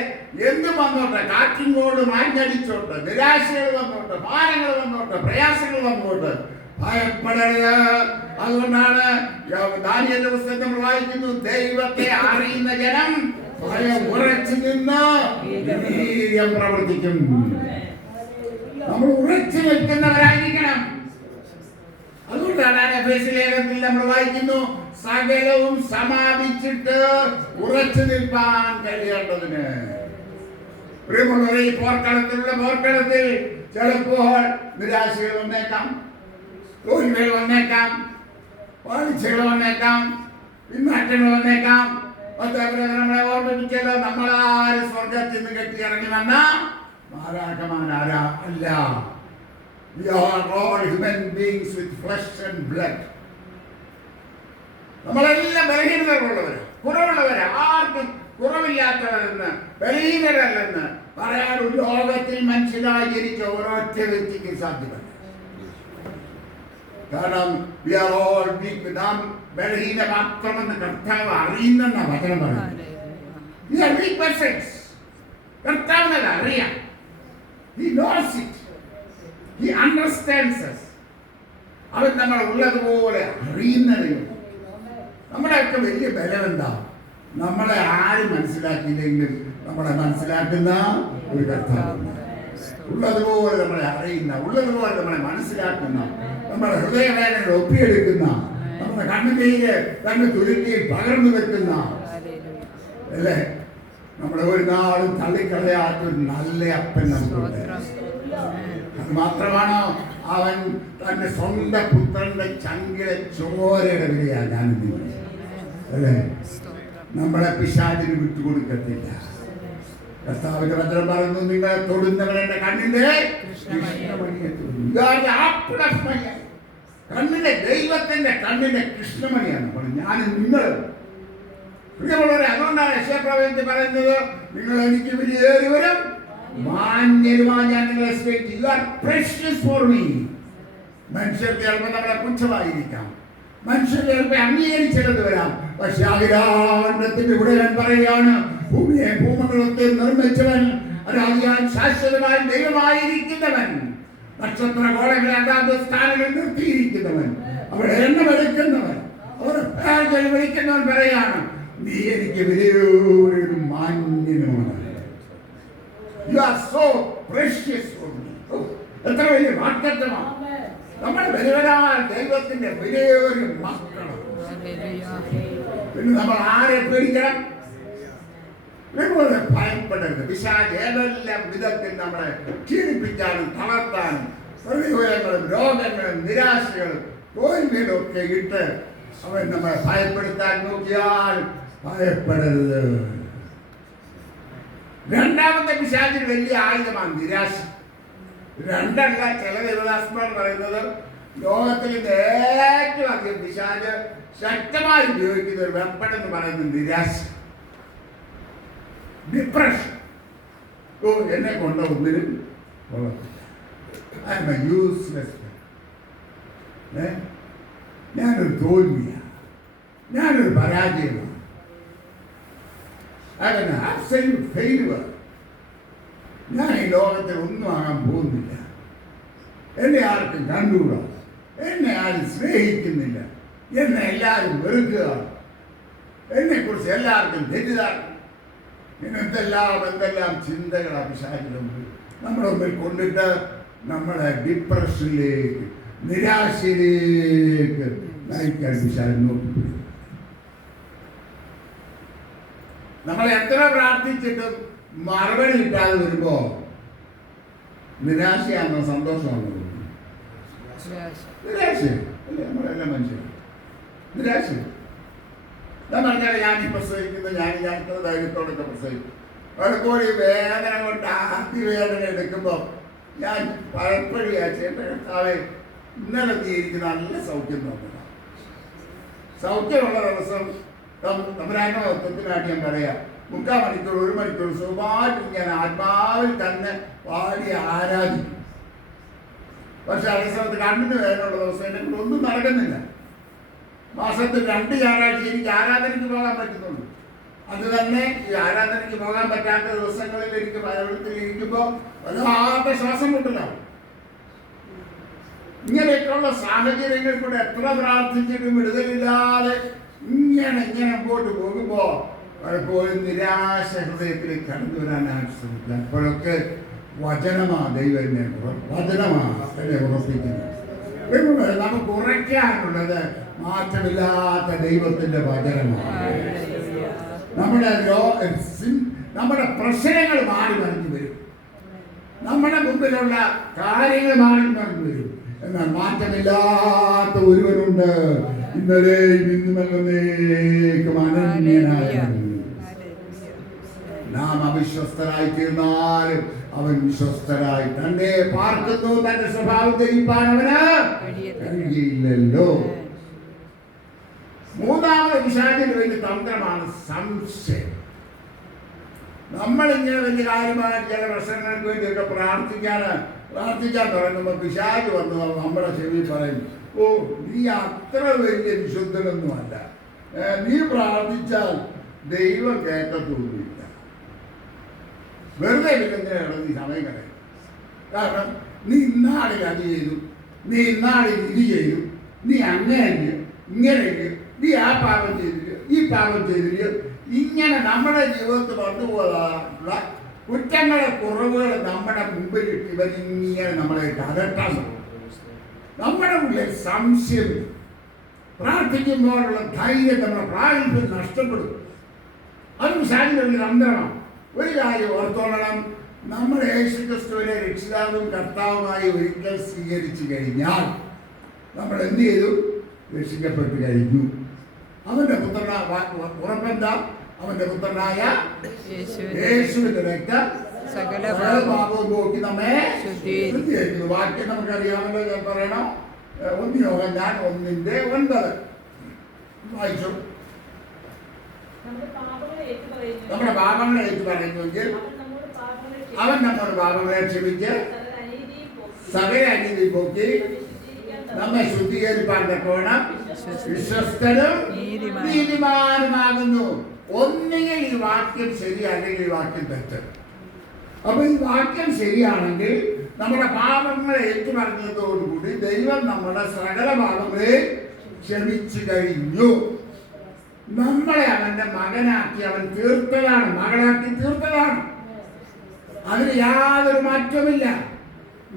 എന്തും വന്നോട്ടെ, കാറ്റിങ്ങോട് മാഞ്ഞടിച്ചോട്ടെ, നിരാശകൾ വന്നോട്ടെ, ഭാരങ്ങൾ വന്നോട്ടെ, പ്രയാസങ്ങൾ വന്നോട്ടെ, ഭയപ്പെടരുത്. അതുകൊണ്ടാണ് ദാനിയേലിന്റെ പുസ്തകം നമ്മൾ വായിക്കുന്നു, ദൈവത്തെ അറിയുന്ന ജനം ഭയം ഉറച്ചു നിന്ന് വീര്യം പ്രവർത്തിക്കും. നമ്മൾ ഉറച്ചു നിൽക്കുന്നവരായിരിക്കണം. അതുകൊണ്ടാണ് എഫേസ്യ ലേഖനത്തിൽ നമ്മൾ വായിക്കുന്നു, സകലവും സമാപിച്ചിട്ട് ഉറച്ചു നിൽപ്പാൻ കഴിയേണ്ടതിന്. പ്രിയമുള്ളവരെ, ഈ പോർക്കളത്തിൽ ചിലപ്പോൾ നിരാശകൾ വന്നേക്കാം, തോൽവികൾ വന്നേക്കാം, പാളിച്ചകൾ വന്നേക്കാം, പിന്മാറ്റങ്ങൾ വന്നേക്കാം. നമ്മളെ ഓർമ്മിപ്പിച്ചല്ലോ, നമ്മളാര് സ്വർഗത്തിൽ നിന്ന് കെട്ടിയിറങ്ങി വന്ന മാലാഖമാരാ അല്ല. We are all human beings with flesh and blood. നമ്മളെല്ലാം ബലഹീനതകളുള്ളവരാ, കുറവുള്ളവരാ. ആർക്കും കുറവില്ലാത്തവരെന്ന്, ബലഹീനരല്ലെന്ന് പറയാൻ ലോകത്തിൽ മനുഷ്യനായി ജനിച്ച ഒരൊറ്റ വ്യക്തിക്ക് സാധ്യമല്ല. കാരണം we are all weak. നാം ബലഹീന മാത്രമെന്ന് കർത്താവ് അറിയുന്നെന്ന വചനം പറയുന്നത്. We are weak persons. കർത്താവിനത് അറിയാം. He knows it. He understands us. അവൻ നമ്മൾ ഉള്ളതുപോലെ അറിയുന്നതേ. നമ്മുടെയൊക്കെ വലിയ ബലം എന്താ? നമ്മളെ ആരും മനസ്സിലാക്കിയില്ലെങ്കിൽ നമ്മളെ മനസ്സിലാക്കുന്ന ഒരു കർത്താവ്, ഉള്ളതുപോലെ നമ്മളെ അറിയുന്ന, ഉള്ളതുപോലെ നമ്മളെ മനസ്സിലാക്കുന്ന, നമ്മുടെ ഹൃദയവേദനകൾ ഒപ്പിയെടുക്കുന്ന, നമ്മുടെ കണ്ണുനീര് കണ്ണ് തുരുത്തിയിൽ പകർന്നു വെക്കുന്ന അല്ലേ? നമ്മളെ ഒരു നാളും തള്ളിക്കളയാത്തൊരു നല്ല അപ്പൻ നമുക്കുണ്ട്. അത് മാത്രമാണോ, അവൻ തന്റെ സ്വന്തം പുത്രന്റെ ചങ്കിലെ ചോരയുടെ വിലയാണ് ഞാൻ അല്ലേ? നമ്മളെ പിശാചിന് വിട്ടുകൊടുക്കത്തില്ല. കർത്താവിന്റെ വചനം പറയുന്നു, നിങ്ങളെ തൊടുന്നവൻ എന്റെ കണ്ണിന്റെ കൃഷ്ണമണിയെ തൊടുന്നു. കണ്ണിന്റെ ദൈവത്തിന്റെ കണ്ണിന്റെ കൃഷ്ണമണിയാണ് ഞാനും നിങ്ങളും. അതുകൊണ്ടാണ് യശയ്യാപ്രവചനത്തിൽ പറയുന്നത്, നിങ്ങൾ എനിക്ക് വിലയേറിയവരും മാന്യരുമായി ഞാൻ നിങ്ങളെ സ്നേഹിച്ചു. You are precious for me. മനുഷ്യർക്ക് ചിലപ്പോൾ നമ്മളെ പുച്ഛമായിരിക്കാം, മനുഷ്യർ ചിലപ്പോൾ അംഗീകരിച്ചത് വരാം. പക്ഷെ അഖിലാണ്ടത്തിന്റെ ഇവിടെ ഞാൻ പറയുകയാണ്, ഭൂമിയെ ഭൂമകളൊക്കെ നിർമ്മിച്ചവൻ, അരാധിയാൻ ശാശ്വതമായ ദൈവമായിരിക്കുന്നവൻ, നക്ഷത്ര ഗോളങ്ങളെ അതാത് സ്ഥാനങ്ങളിൽ നിർത്തിയിരിക്കുന്നവൻ, അവിടെ എണ്ണമെടുക്കുന്നവൻ, അവരെ പേർ വിളിക്കുന്നവൻ പറയാണ്, നീ എനിക്ക് വലിയൊരു മാന്യനുമാണ്. You are so precious for me. എത്ര വലിയ വാഗ്ദത്തമാണ്. നമ്മൾ വലിയവരായ ദൈവത്തിന്റെ വലിയൊരു മക്കളാണ്. പിന്നെ നമ്മൾ ആരെ പേടിക്കണം? നിങ്ങളെ ഭയപ്പെടരുത്. പിശാച് ഏതെല്ലാം വിധത്തിൽ നമ്മളെ ക്ഷീണിപ്പിക്കാനും തളർത്താനും പ്രതികൂലങ്ങളും രോഗങ്ങളും നിരാശകളും തോൽവികളും ഒക്കെ ഇട്ട് അവൻ നമ്മളെ ഭയപ്പെടുത്താൻ നോക്കിയാൽ ഭയപ്പെടരുത്. രണ്ടാമത്തെ പിശാചിന് വലിയ ആയുധമാണ് നിരാശ. രണ്ടല്ല, ചില ദേവദാസന്മാർ പറയുന്നത് ലോകത്തിൽ ഏറ്റവും അധികം പിശാച് ശക്തമായി ഉപയോഗിക്കുന്ന ഒരു വെപ്പൺ എന്ന് പറയുന്നത് നിരാശ, ഡിപ്രഷൻ. എന്നെ കൊണ്ട ഒന്നിനും യൂസ്ലെസ്, ഞാനൊരു തോൽവിയാണ്, ഞാനൊരു പരാജയമാണ്, ഞാൻ ഈ ലോകത്തിൽ ഒന്നും ആകാൻ പോകുന്നില്ല, എന്നെ ആർക്കും കണ്ടുകൂടാ, എന്നെ ആരും സ്നേഹിക്കുന്നില്ല, എന്നെ എല്ലാവരും വെറുക്കുകയാണ്, എന്നെക്കുറിച്ച് എല്ലാവർക്കും തെറ്റിദ്ധാരണ. എന്തെല്ലാം ചിന്തകളാണ് പിശാചിലുണ്ട് നമ്മുടെ മുമ്പിൽ കൊണ്ടിട്ട് നമ്മളെ ഡിപ്രഷനിലേക്ക്, നിരാശയിലേക്ക് നയിക്കാൻ പിശാച് നോക്കി. നമ്മൾ എത്ര പ്രാർത്ഥിച്ചിട്ടും മറുപടി കിട്ടാതെ വരുമ്പോ നിരാശയാണോ സന്തോഷമാണോ? നിരാശയാണ് അല്ലേ? നമ്മളെല്ലാം മനുഷ്യർ നിരാശ. ഞാൻ പറഞ്ഞാൽ ഞാൻ ഈ പ്രസവിക്കുന്നത് ഞാൻ ഇത്ര ധൈര്യത്തോടൊക്കെ പ്രസവിക്കും. പലപ്പോഴും വേദന കൊണ്ട് അതിവേദന എടുക്കുമ്പോൾ ഞാൻ പലപ്പോഴും ചേട്ടേ ഇന്നലെ തീയിരിക്കുന്ന നല്ല സൗഖ്യം തോന്നുക. സൗഖ്യമുള്ള ദിവസം തമ്പുരാന്റെ മഹത്വത്തിനായിട്ട് ഞാൻ പറയാം, 3/4 മണിക്കൂർ 1 മണിക്കൂർ സുഖമായിട്ട് ഞാൻ ആത്മാവിൽ തന്നെ പാടി ആരാധിക്കും. പക്ഷെ അതേ സമയത്ത് കണ്ണിന് വേദനയുള്ള ദിവസം എന്നെ കൊണ്ട് ഒന്നും നടക്കുന്നില്ല. മാസത്തിൽ 2 ഞായറാഴ്ച എനിക്ക് ആരാധനയ്ക്ക് പോകാൻ പറ്റുന്നുള്ളൂ. അത് തന്നെ ഈ ആരാധനയ്ക്ക് പോകാൻ പറ്റാത്ത ദിവസങ്ങളിൽ എനിക്ക് പലവിടത്തിൽ ഇരിക്കുമ്പോൾ വല്ലാത്ത ശ്വാസം മുട്ടലാവും. ഇങ്ങനെയൊക്കെയുള്ള സാഹചര്യങ്ങളിൽ കൂടെ എത്ര പ്രാർത്ഥിച്ചിട്ടും വിടുതലില്ലാതെ ഇങ്ങനെ മുമ്പോട്ട് പോകുമ്പോൾ പലപ്പോഴും നിരാശ ഹൃദയത്തിലേക്ക് കടന്നു വരാനാണ് ശ്രമിക്കുക. അപ്പോഴൊക്കെ വചനമാണ് ദൈവം എന്നെ ഉറപ്പിക്കുന്നത്. നമുക്ക് ഉറയ്ക്കാനുള്ളത് മാറ്റമില്ലാത്ത ദൈവത്തിന്റെ വചനമാണ്. നമ്മുടെ പ്രശ്നങ്ങൾ മാറി മറിഞ്ഞു വരും, നമ്മുടെ മുമ്പിലുള്ള കാര്യങ്ങൾ മാറി മറിഞ്ഞു വരും. എന്നാൽ മാറ്റമില്ലാത്ത ഒരുവനുണ്ട്, ഇന്നലെയും ഇന്നുമെന്നേക്കും അനന്യനായ. നാം അവിശ്വസ്തരായി തീർന്നാലും അവൻ വിശ്വസ്തരായി തന്നെ പാർക്കുന്നു. തന്റെ സ്വഭാവം ധരിപ്പാൻ അവന് കഴിയില്ലല്ലോ. മൂന്നാമത് പിശാചിന്റെ വലിയ തന്ത്രമാണ് സംശയം. നമ്മളിങ്ങനെ വലിയ കാര്യമായ ചില പ്രശ്നങ്ങൾക്ക് വേണ്ടിയൊക്കെ പ്രാർത്ഥിക്കാൻ തുടങ്ങുമ്പോൾ പിശാച് വന്ന് നമ്മുടെ ചെവി പറയും, ഓ നീ അത്ര വലിയ വിശുദ്ധനൊന്നുമല്ല, നീ പ്രാർത്ഥിച്ചാൽ ദൈവം കേൾക്കത്തൊന്നുമില്ല, വെറുതെ വില്ലെന്തിനാണ് നീ സമയം കളയും. കാരണം നീ ഇന്നാളിൽ അത് ചെയ്തു, നീ ഇന്നാളിൽ ഇത് ചെയ്തു, നീ അങ്ങനെ ഇങ്ങനെ, നീ ആ പാപം ചെയ്തില്ല, ഈ പാപം ചെയ്തില്ല. ഇങ്ങനെ നമ്മുടെ ജീവിതത്തിൽ വന്നുപോകാനുള്ള കുറ്റങ്ങളെ കുറവുകൾ നമ്മുടെ മുമ്പിൽ ഇവരിങ്ങനെ നമ്മളെ അകറ്റാൻ തുടങ്ങും. നമ്മുടെ ഉള്ളിൽ സംശയം, പ്രാർത്ഥിക്കുമ്പോഴുള്ള ധൈര്യം, നമ്മുടെ പ്രാഗൽഭ്യം നഷ്ടപ്പെടും. അത് പിശാചിന്റെ ഒരു തന്ത്രമാണ്. ഒരു കാര്യം ഓർത്തോളണം, നമ്മൾ യേശുക്രിസ്തുവിനെ രക്ഷിതാവും കർത്താവുമായി ഒരിക്കൽ സ്വീകരിച്ചു കഴിഞ്ഞാൽ നമ്മൾ എന്ത് ചെയ്തു? രക്ഷിക്കപ്പെട്ടു കഴിഞ്ഞു. അവന്റെ ഉറപ്പെന്താ? അവന്റെ പുത്രനായ യേശുവിന്റെ രക്തം സകല പാപവും പോക്കി നമ്മെ ശുദ്ധീകരിക്കുന്നു. വാക്യം നമുക്കറിയാമല്ലോ. ഞാൻ പറയണം, 1 യോഹന്നാൻ 1:9 വായിച്ചു. നമ്മുടെ പാപങ്ങളെ ഏറ്റു പറയുന്നുവെങ്കിൽ അവൻ നമ്മുടെ പാപങ്ങളെ ക്ഷമിച്ച് സകല അനീതി പോക്കി നമ്മെ ശുദ്ധീകരിപ്പാൻ തക്കവണ്ണം വിശ്വസ്തനും നീതിമാനുമാകുന്നു. ഒന്നുകിൽ ഈ വാക്യം ശരി, അല്ലെങ്കിൽ ഈ വാക്യം തെറ്റ്. അപ്പൊ ഈ വാക്യം ശരിയാണെങ്കിൽ നമ്മുടെ പാപങ്ങളെ ഏറ്റുപറഞ്ഞതോടുകൂടി ദൈവം നമ്മുടെ സകല പാപങ്ങളെ ക്ഷമിച്ചു കഴിഞ്ഞു. നമ്മളെ അവന്റെ മകനാക്കി അവൻ തീർത്തതാണ്, മകളാക്കി തീർത്തതാണ്. അതിന് യാതൊരു മാറ്റവുമില്ല.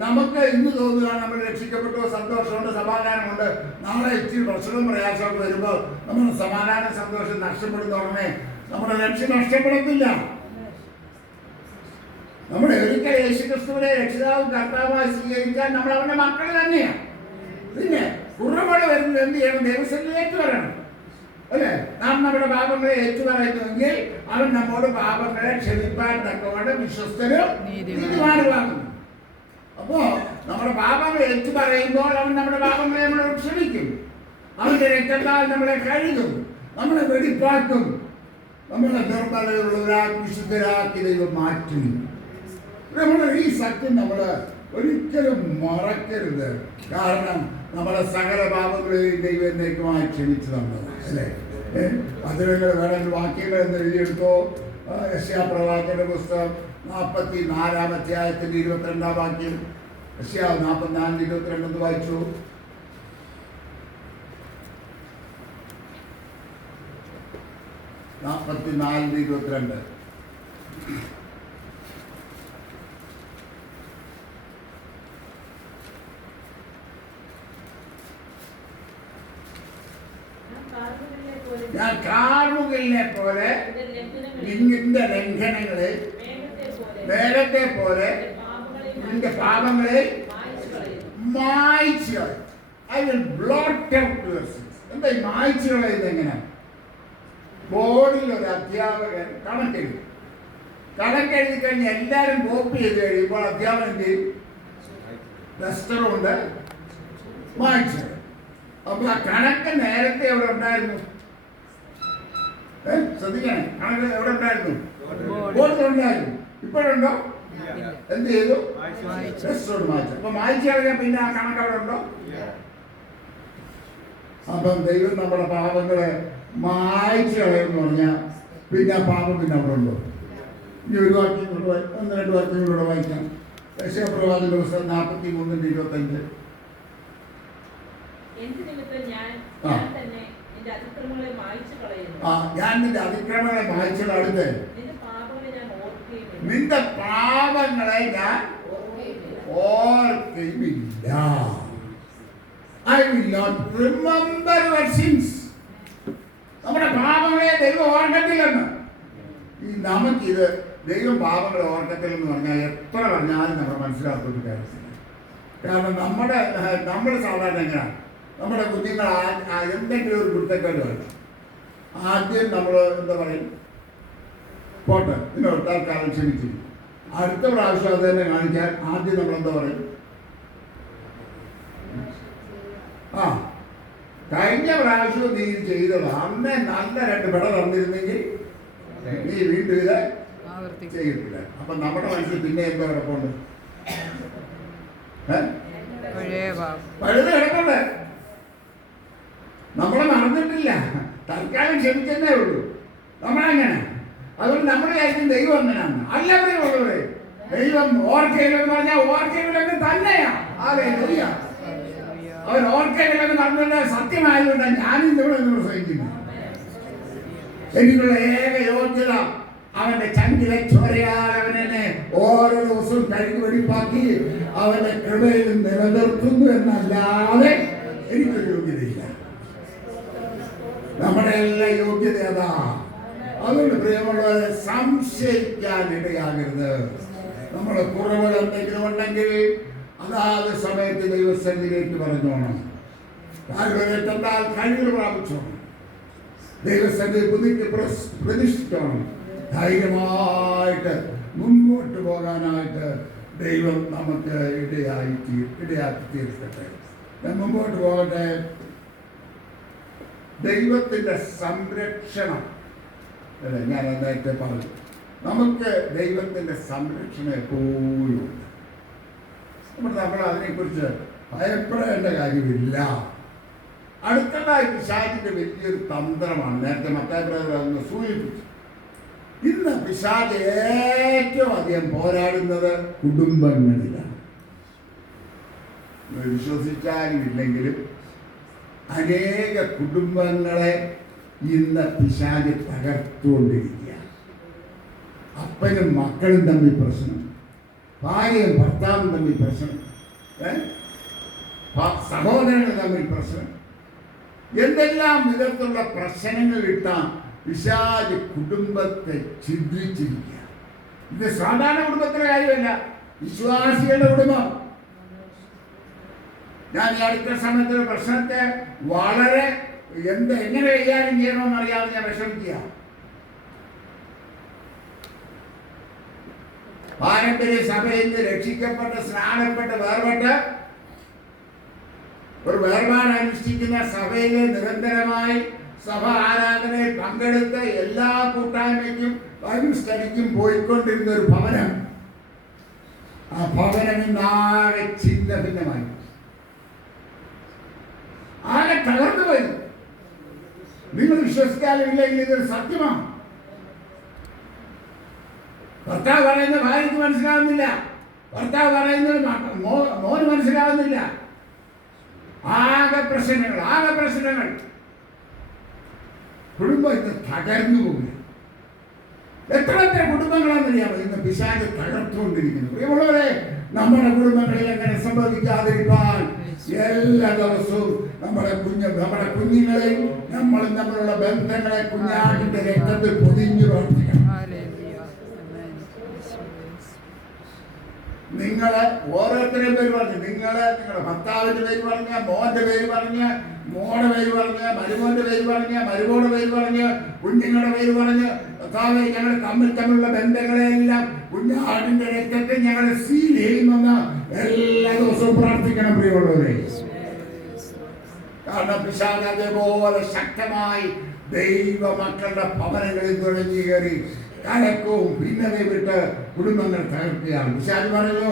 നമുക്ക് ഇന്ന് തോന്നുക നമ്മൾ രക്ഷിക്കപ്പെട്ടു, സന്തോഷമുണ്ട്, സമാധാനമുണ്ട്. നാളെ ഇച്ചിരി പ്രശ്നവും പ്രയാസമൊക്കെ വരുമ്പോൾ നമ്മുടെ സമാധാനം, സന്തോഷം നഷ്ടപ്പെടുന്ന ഉടനെ നമ്മുടെ രക്ഷ നഷ്ടപ്പെടത്തില്ല. നമ്മുടെ ഒരിക്കൽ യേശുക്രിസ്തുവിനെ രക്ഷിതാവും കർത്താവുമായി സ്വീകരിക്കാൻ നമ്മൾ അവന്റെ മക്കൾ തന്നെയാണ്. പിന്നെ കുറവുകൾ വരുന്നത് എന്ത് ചെയ്യണം? ദൈവസന്നിധിയിൽ ഏറ്റുപറയണം, അല്ലേ? നാം നമ്മുടെ പാപങ്ങളെ ഏറ്റുപറയുന്നുവെങ്കിൽ അവൻ നമ്മോട് പാപങ്ങളെ ക്ഷമിപ്പാൻ തക്കവണ്ണം വിശ്വസ്തനും നീതിമാനുമാകുന്നു. അപ്പോ നമ്മുടെ പാപങ്ങൾ ഏറ്റുപറയുമ്പോൾ അവൻ നമ്മുടെ പാപങ്ങളെ നമ്മളോട് ക്ഷമിക്കും. അവന്റെ രക്തത്താൽ നമ്മളെ കഴുകും, നമ്മളെ വെടിപ്പാക്കും, നമ്മളെ ദുർബലതയുള്ളവരാക്കി വിശുദ്ധരാക്കി ദൈവം മാറ്റും. നമ്മുടെ ഈ സത്യം നമ്മൾ ഒരിക്കലും മറക്കരുത്. കാരണം നമ്മുടെ സകല പാപങ്ങളെയും ദൈവം എന്നേക്കുമായി ക്ഷമിച്ചു തന്നത്, അല്ലേ? അതിൽ വേണമെങ്കിൽ വാക്യങ്ങൾ എന്ന് എഴുതിയെടുത്തോ. യെശയ്യാപ്രവാചകന്റെ പുസ്തകം 44-ാം അധ്യായത്തിന്റെ 22-ാം വാക്യം. യെശയ്യാ 44:22 വായിച്ചു. ഞാൻ കാർമുകിലിനെ പോലെ നിന്റെ ലംഘനങ്ങളെ മേഘത്തെ പോലെ നിന്റെ പാപങ്ങളെ മായ്ച്ചു കളയും. I will blot out your sins. എന്താ ഈ മായ്ച്ചു കളയുന്നത്? എങ്ങനെ? ബോർഡിൽ ഒരു അധ്യാപകൻ കണക്കെഴുതി കഴിഞ്ഞ് എല്ലാവരും കോപ്പി ചെയ്ത് കഴിയുമ്പോൾ അധ്യാപകൻ എന്ത് ചെയ്യും? ഡസ്റ്ററുണ്ട്, മായ്ച്ചു. അപ്പൊ ആ കണക്ക് നേരത്തെ എവിടെ ഉണ്ടായിരുന്നു? ശ്രദ്ധിക്കണേ, കണക്ക് എവിടെ ഉണ്ടായിരുന്നു? ബോർഡിലുണ്ടായിരുന്നു. ഇപ്പോഴുണ്ടോ? എന്ത് ചെയ്തു? ഡസ്റ്ററോട് മായ്ച്ചു. അപ്പൊ മായ്ച്ചു കളയാൻ പിന്നെ ആ കണക്ക് അവിടെ ഉണ്ടോ? അപ്പം ദൈവം നമ്മുടെ പാപങ്ങളെ മായ്ച്ചു കളയെന്ന് പറഞ്ഞാൽ പിന്നെ ആ പാപം പിന്നെ അവിടെ ഉണ്ടോ? ഇനി ഒരു വാക്യം കൊണ്ട് 1-2 വാക്യങ്ങളൂടെ വായിക്കാം. യെശയ്യാപ്രവാചകന്റെ പുസ്തകം 43:25. ഞാൻ നിന്റെ അതിക്രമങ്ങളെ മായ്ച്ചു കളയുന്നത്, നിന്റെ പാപങ്ങളെ ഞാൻ ഓർക്കുകയില്ല. I will not remember your sins. നമ്മുടെ പാപങ്ങളെ ദൈവം ഓർക്കത്തില്ലെന്ന്. ഈ നമുക്കിത് ദൈവം പാപങ്ങളെ ഓർക്കത്തില്ലെന്ന് പറഞ്ഞാൽ എത്ര പറഞ്ഞാലും നമ്മൾ മനസ്സിലാക്കുന്ന കാര്യത്തില്ല. കാരണം നമ്മൾ സാധാരണ എങ്ങനെയാണ്? നമ്മുടെ കുഞ്ഞുങ്ങൾ എന്തെങ്കിലും ഒരു കുരുത്തക്കേട് വേണം, ആദ്യം നമ്മൾ എന്താ പറയും? പോട്ടെ, ഇതിനോട് തൽക്കാലം ക്ഷമിച്ചിരിക്കും. അടുത്ത പ്രാവശ്യം അത് തന്നെ കാണിക്കാൻ ആദ്യം നമ്മൾ എന്താ പറയും? കഴിഞ്ഞ പ്രാവശ്യം നീ ചെയ്തത് അന്നേ നല്ല 2 പെട തന്നിരുന്നെങ്കിൽ നീ വീണ്ടും ഇത് ചെയ്യത്തില്ല. അപ്പൊ നമ്മുടെ മനസ്സിൽ പിന്നെ എന്താ കിടപ്പുണ്ട്? പഴുത് കിടപ്പുണ്ട്. നമ്മളെ മറന്നിട്ടില്ല, തൽക്കാലം ക്ഷമിച്ചെന്നേ ഉള്ളൂ. നമ്മളെങ്ങനെ? അതുകൊണ്ട് നമ്മുടെ കാര്യം ദൈവം അങ്ങനെയാണ്. അല്ലവരെ ഉള്ളവരെ ദൈവം ഓർക്കയില്ലെന്ന് പറഞ്ഞാൽ ഓർക്കയില്ലെന്ന് തന്നെയാ. ഹല്ലേലൂയ. അവൻ ഓർക്കയില്ലെന്ന് പറഞ്ഞത് സത്യമായതുകൊണ്ടാണ് ഞാനിന്ന് ഇവിടെ നിന്ന് പ്രസംഗിക്കുന്നത്. എനിക്കുള്ള ഏക യോഗ്യത അവന്റെ ചങ്കിലെ ചോരയാൽ അവനെ ഓരോ ദിവസവും കഴുകി വെടിപ്പാക്കി അവന്റെ കൃപയിൽ നിലനിർത്തുന്നു എന്നല്ലാതെ എനിക്കൊരു യോഗ്യതയില്ല. നമ്മുടെ എല്ലാ യോഗ്യത അതാ. അതുകൊണ്ട് പ്രിയമുള്ളവരെ സംശയിക്കാൻ ഇടയാകരുത്. നമ്മുടെ കുറവുകൾ എന്തെങ്കിലും ഉണ്ടെങ്കിൽ അതാത് സമയത്ത് ദൈവസന്നിധിയിലേക്ക് പറഞ്ഞോണം. കാൽവരേറ്റെന്നാൽ കഴിവ് പ്രാപിച്ചോണം. ദൈവസന്നിധി പ്രതിഷ്ഠിച്ചോണം. ധൈര്യമായിട്ട് മുൻപോട്ട് പോകാനായിട്ട് ദൈവം നമുക്ക് ഇടയാക്കി തീർക്കട്ടെ. ഞാൻ മുമ്പോട്ട് പോകട്ടെ. ദൈവത്തിൻ്റെ സംരക്ഷണം അല്ലേ, ഞാൻ നേരത്തെ പറഞ്ഞു. നമുക്ക് ദൈവത്തിൻ്റെ സംരക്ഷണം എപ്പോഴും ഉണ്ട്. നമ്മൾ അതിനെക്കുറിച്ച് ഭയപ്പെടേണ്ട കാര്യമില്ല. അടുത്തതായി പിശാചിന്റെ വലിയൊരു തന്ത്രമാണ്. നേരത്തെ മത്തായി ബ്രദർ അതൊന്ന് സൂചിപ്പിച്ചു. ഇന്ന് പിശാച് ഏറ്റവും അധികം പോരാടുന്നത് കുടുംബങ്ങളിലാണ്. വിശ്വസിച്ചാലും ഇല്ലെങ്കിലും അനേക കുടുംബങ്ങളെ ഇന്ന് പിശാച് തകർത്തുകൊണ്ടിരിക്കുക. അപ്പനും മക്കളും തമ്മിൽ പ്രശ്നം, ഭാര്യയും ഭർത്താവും തമ്മിൽ പ്രശ്നം, സഹോദരങ്ങൾ തമ്മിൽ പ്രശ്നം, എന്തെല്ലാം വിധത്തിലുള്ള പ്രശ്നങ്ങൾ ഇട്ടാൽ പിശാച് കുടുംബത്തെ ഛിദ്രിച്ചിരിക്കുക. ഇത് സാധാരണ കുടുംബത്തിലെ കാര്യമല്ല, വിശ്വാസികളുടെ കുടുംബം. ഞാൻ ഈ അടുത്ത സമയത്ത് പ്രശ്നത്തെ വളരെ എങ്ങനെ കൈകാര്യം ചെയ്യണമെന്ന് അറിയാതെ ഞാൻ വിഷമിക്കുക. പാരമ്പര്യ സഭയിൽ നിന്ന് രക്ഷിക്കപ്പെട്ട് സ്നാനപ്പെട്ട് വേർപെട്ട് ഒരു വേർപാട് അനുഷ്ഠിക്കുന്ന സഭയിലെ നിരന്തരമായി സഭ ആരാധനയിൽ പങ്കെടുത്ത് എല്ലാ കൂട്ടായ്മയ്ക്കും ബൈബിൾ സ്റ്റഡിക്കും പോയിക്കൊണ്ടിരുന്ന ഒരു ഭവനം, ആ ഭവനം ഇന്നാകെ ചിന്ത ഭിന്നമായി, ആകെ തകർന്നു പോയി. നിങ്ങൾ വിശ്വസിക്കാനും ഇല്ലെങ്കിൽ ഇതൊരു സത്യമാണ്. ഭർത്താവ് പറയുന്നത് ഭാര്യയ്ക്ക് മനസ്സിലാവുന്നില്ല, ഭർത്താവ് പറയുന്നത് മോന് മനസ്സിലാവുന്നില്ല. ആകെ പ്രശ്നങ്ങൾ. കുടുംബം ഇന്ന് തകർന്നു പോകുന്നു. എത്ര കുടുംബങ്ങളാണെന്നറിയാമോ ഇന്ന് പിശാച് തകർത്തുകൊണ്ടിരിക്കുന്നു. പ്രിയമുള്ളവരെ, നമ്മുടെ കുടുംബങ്ങളിൽ എങ്ങനെ സംഭവിക്കാതിരിക്കാൻ എല്ലാ ദിവസവും നമ്മുടെ കുഞ്ഞുങ്ങളെയും നമ്മളും തമ്മിലുള്ള ബന്ധങ്ങളെ കുഞ്ഞാടിന്റെ രക്തത്തിൽ പൊതിഞ്ഞു പ്രവർത്തിക്കണം. നിങ്ങളെ ഓരോരുത്തരെയും പേര് പറഞ്ഞ്, നിങ്ങളെ നിങ്ങളുടെ ഭർത്താവിന്റെ പേര് പറഞ്ഞ്, മോന്റെ പേര് പറഞ്ഞ്, മോടെ പേര് പറഞ്ഞ്, മരുമോന്റെ പേര് പറഞ്ഞ്, മരുമോടെ പേര് പറഞ്ഞ്, കുഞ്ഞുങ്ങളുടെ പേര് പറഞ്ഞ്, ഭർത്താവ് ഞങ്ങൾ തമ്മിലുള്ള ബന്ധങ്ങളെല്ലാം കുഞ്ഞാടിന്റെ രക്തത്തിൽ ഞങ്ങൾ സീൽ ചെയ്യുമെന്ന് എല്ലാ ദിവസവും പ്രാർത്ഥിക്കണം പ്രിയമുള്ളവരെ. കാരണം പിശാച് അതേപോലെ ശക്തമായി ദൈവ മക്കളുടെ ഭവനങ്ങളിൽ തുഴഞ്ഞു കയറി കലക്കവും ഭിന്നതയും വിട്ട് കുടുംബങ്ങൾ തകർക്കുകയാണ്. പിശാച് പറഞ്ഞു,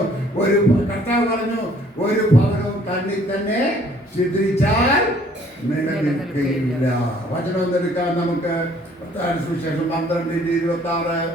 കർത്താവ് പറഞ്ഞു, ഒരു ഭവനവും തന്നിൽ തന്നെ ചിത്രിച്ചാൽ നിലനിൽക്കുകയില്ല. വചനം എടുക്കാൻ നമുക്ക് സുവിശേഷം 12:26.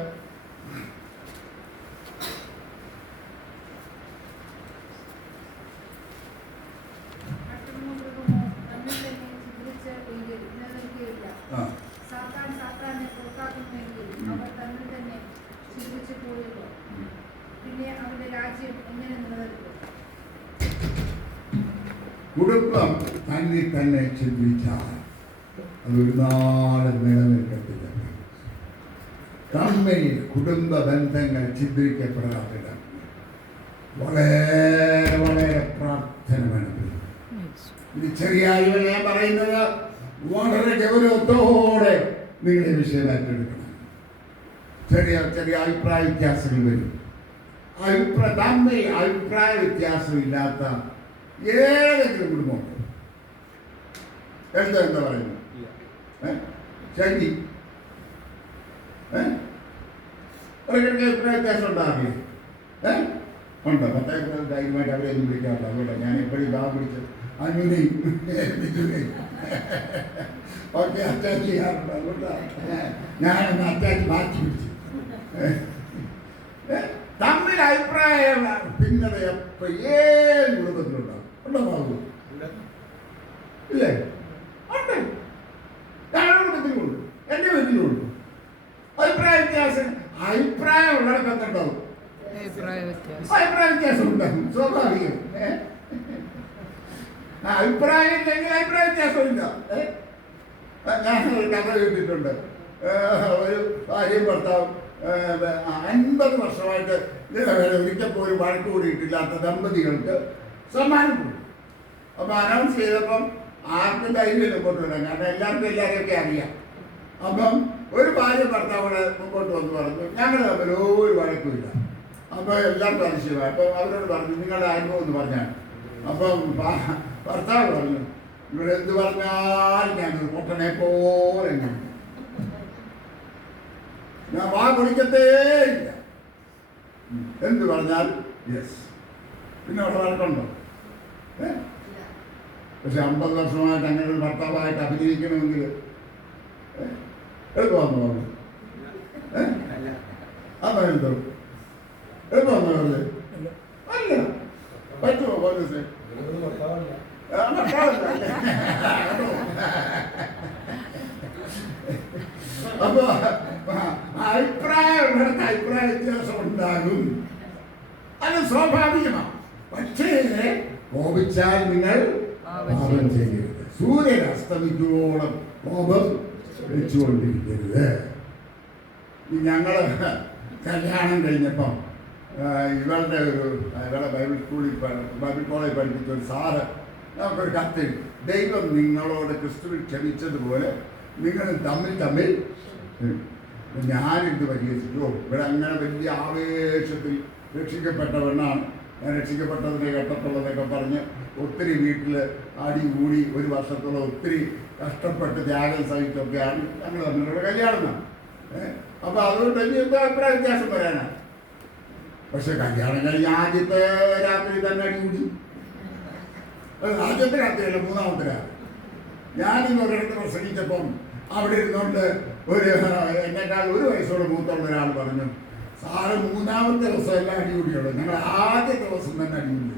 കുടുംബം തന്നിൽ തന്നെ ചിന്തിച്ചാൽ അതൊരു നാളെ നിലനിൽക്കത്തില്ല. തമ്മിൽ കുടുംബ ബന്ധങ്ങൾ ചിന്തിക്കപ്പെടാത്തില്ല. വളരെ പ്രാർത്ഥന വേണം. ഇത് ചെറിയ കാര്യങ്ങൾ ഞാൻ പറയുന്നത് വളരെ ഗൗരവത്തോടെ നിങ്ങളെ വിഷയം ഏറ്റെടുക്കണം. ചെറിയ അഭിപ്രായ വ്യത്യാസങ്ങൾ വരും. തമ്മിൽ അഭിപ്രായ വ്യത്യാസമില്ലാത്ത ഏതെങ്കിലും കുടുംബം എന്താ പറയുന്നത്? ശരി, ഒരിക്കലും അഭിപ്രായ വ്യത്യാസം ഉണ്ടാകില്ലേ? ഉണ്ടോ? പത്തായിരം ധൈര്യമായിട്ട് അവരെ ഒന്നും വിളിക്കാറില്ല. അതുകൊണ്ട് ഞാൻ എപ്പോഴും ഭാവം പിടിച്ച് അനുനെയും ഒക്കെ അറ്റാച്ച് ചെയ്യാറുണ്ട്. അതുകൊണ്ടാണ് ഞാനൊന്ന് അറ്റാച്ച് മാറ്റി പിടിച്ചു. തമ്മിൽ അഭിപ്രായ ഭിന്നത എപ്പോ ഏത് കുടുംബത്തിലുണ്ടാവും. ഉണ്ടോ ബാബു? ഇല്ലേ? ഉണ്ട്. ഞങ്ങളുടെ കുടുംബത്തിലുണ്ട്, എൻ്റെ വീട്ടിലുണ്ട്. അഭിപ്രായ വ്യത്യാസം അഭിപ്രായം ഉള്ളിടത്തുണ്ടാവും. അഭിപ്രായ വ്യത്യാസം ഉണ്ടാകും, സ്വാഭാവികം. അഭിപ്രായം ഇല്ലെങ്കിൽ അഭിപ്രായ വ്യത്യാസമില്ല. ഞാനൊരു കഥ കേട്ടിട്ടുണ്ട്. ഒരു ഭാര്യയും ഭർത്താവും 50 വർഷമായിട്ട് ഒരിക്കൽ പോലും വഴക്ക് കൂടിയിട്ടില്ലാത്ത ദമ്പതികൾക്ക് സമ്മാനം കൊടുക്കും. അപ്പം അനൗൺസ് ചെയ്തപ്പം ആർക്കും ധൈര്യം മുമ്പോട്ട് വരാം, കാരണം എല്ലാവർക്കും എല്ലാവരെയൊക്കെ അറിയാം. അപ്പം ഒരു ഭാര്യ ഭർത്താവിടെ മുമ്പോട്ട് വന്ന് പറഞ്ഞു, ഞങ്ങൾ തമ്മിൽ ഒരു വഴക്കുമില്ല. അപ്പോൾ എല്ലാവർക്കും അതിശയമായി. അപ്പം അവരോട് പറഞ്ഞു, നിങ്ങളുടെ അനുഭവം എന്ന് പറഞ്ഞാണ്. അപ്പം ഭർത്താവ് പറഞ്ഞു, ഇവിടെ എന്ത് പറഞ്ഞാൽ ഞാൻ പൊട്ടനെ പോലെ ഞാൻ വാ പൊളിക്കത്തേ ഇല്ല, എന്ത് പറഞ്ഞാൽ യെസ്. പിന്നെ അവിടെ വഴക്കുണ്ടോ? പക്ഷെ 50 വർഷമായിട്ട് അങ്ങനെ ഒരു ഭർത്താവായിട്ട് അഭിനയിക്കണമെങ്കിൽ എളുപ്പമാണെന്ന് പറഞ്ഞു. അതാ എന്തോ എളുപ്പമാണെന്ന് പറഞ്ഞത് അല്ല, പറ്റുമോ പോലീസ്? അപ്പൊ അഭിപ്രായമുള്ളിടത്ത് അഭിപ്രായ വ്യത്യാസം ഉണ്ടാകും, അത് സ്വാഭാവികമാണ്. പക്ഷേ കോപിച്ചാൽ നിങ്ങൾ പാപം ചെയ്യരുത്. സൂര്യൻ അസ്തമിക്കുവോളം കോപം വെച്ചുകൊണ്ടിരിക്കരുത്. ഞങ്ങള് കല്യാണം കഴിഞ്ഞപ്പം ഇവളുടെ ബൈബിൾ കോളേജ് പഠിപ്പിച്ച ഒരു സാറ് നമുക്കൊരു കത്ത്, ദൈവം നിങ്ങളോട് ക്രിസ്തുവിൽ ക്ഷമിച്ചതുപോലെ നിങ്ങൾ തമ്മിൽ ഞാനിത് പരിഹരിച്ചു. ഇവിടെ അങ്ങനെ വലിയ ആവേശത്തിൽ രക്ഷിക്കപ്പെട്ടവണ്ണാണ് ഞാൻ, രക്ഷിക്കപ്പെട്ടതിൻ്റെ ഘട്ടത്തുള്ളതൊക്കെ പറഞ്ഞ് ഒത്തിരി വീട്ടിൽ ആടി കൂടി 1 വർഷത്തോളം ഒത്തിരി കഷ്ടപ്പെട്ട് ത്യാഗം സഹിച്ചൊക്കെയാണ് ഞങ്ങൾ തമ്മിലുള്ള കല്യാണം. അപ്പോൾ അതുകൊണ്ട് വലിയ അഭിപ്രായ വ്യത്യാസം വരാനാണ്. പക്ഷെ കല്യാണം കഴിഞ്ഞ് ആദ്യത്തെ രാത്രി തന്നെ അടികൂടി. ആദ്യത്തെ രാത്രിയല്ല, 3ാമത്തെ രാത്രി. ഞാനിന്ന് ഒരിടത്ത് പ്രസംഗിച്ചപ്പം അവിടെ ഇരുന്നുകൊണ്ട് എന്നെക്കാൾ 1 വയസ്സോട് മൂത്തുള്ള ഒരാൾ പറഞ്ഞു, സാറ് 3ാമത്തെ ദിവസം എല്ലാം അടികൂടിയുള്ളൂ, ഞങ്ങൾ ആദ്യത്തെ ദിവസം തന്നെ അടികൂടി.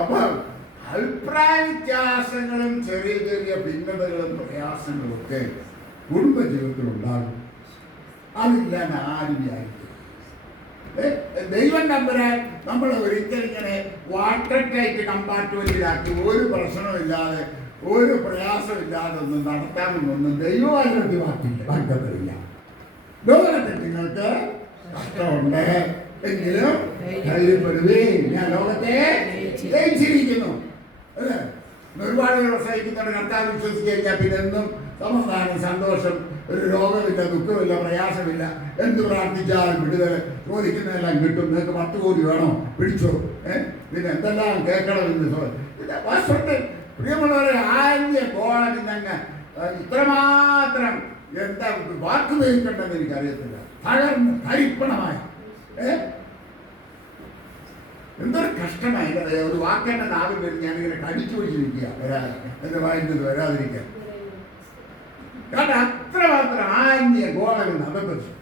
അപ്പൊ അഭിപ്രായ വ്യത്യാസങ്ങളും ചെറിയ ചെറിയ ഭിന്നതകളും പ്രയാസങ്ങളും ഒക്കെ കുടുംബജീവിതത്തിൽ ഉണ്ടാകും. അതില്ലാൻ ആരും വിചാരിക്കും. ദൈവം നമ്പരാൻ നമ്മൾ ഒരിക്കലും ഇങ്ങനെ വാട്ടർ ടൈറ്റ് കമ്പാർട്ട്മെന്റിലാക്കി ഒരു പ്രശ്നമില്ലാതെ ഒരു പ്രയാസമില്ലാതെ ഒന്നും നടത്താമെന്നൊന്നും ദൈവമായിട്ട് വാഗ്ദത്തമില്ല. ലോകത്തിൽ നിങ്ങൾക്ക് കഷ്ടമുണ്ട് എങ്കിലും ധൈര്യപ്പെടുവേ, ഞാൻ ലോകത്തെ ജയിച്ചിരിക്കുന്നു. അല്ലേ? ഒരുപാട് സഹിക്കുന്നവരുടെ കർത്താവ് വിശ്വസിച്ച് കഴിഞ്ഞാൽ പിന്നെ എന്നും സമാധാനം, സന്തോഷം, ഒരു രോഗമില്ല, ദുഃഖമില്ല, പ്രയാസമില്ല. എന്ത് പ്രാർത്ഥിച്ചാലും വിടുതൽ, ചോദിക്കുന്നതെല്ലാം കിട്ടും. നിങ്ങൾക്ക് 10 കോടി വേണോ, പിടിച്ചോ. പിന്നെ എന്തെല്ലാം കേൾക്കണമെന്ന് വാസ്തവത്തിൽ പ്രിയമുള്ളവരെ ആദ്യ കോളനി തന്നെ ഇത്രമാത്രം എന്താ വാക്ക് ഉപയോഗിക്കേണ്ടെന്ന് എനിക്കറിയത്തില്ല. തകർന്ന് തരിപ്പണമായി എന്തൊരു കഷ്ടമായി. ഒരു വാക്കേണ്ട നാവിൽ വരും, ഞാനിങ്ങനെ കടിച്ചു പിടിച്ചിരിക്കുക എന്റെ വായിക്കുന്നത് വരാതിരിക്കാൻ. കാരണം അത്രമാത്രം ആന്യ ഗോളങ്ങൾ അപകർഷം.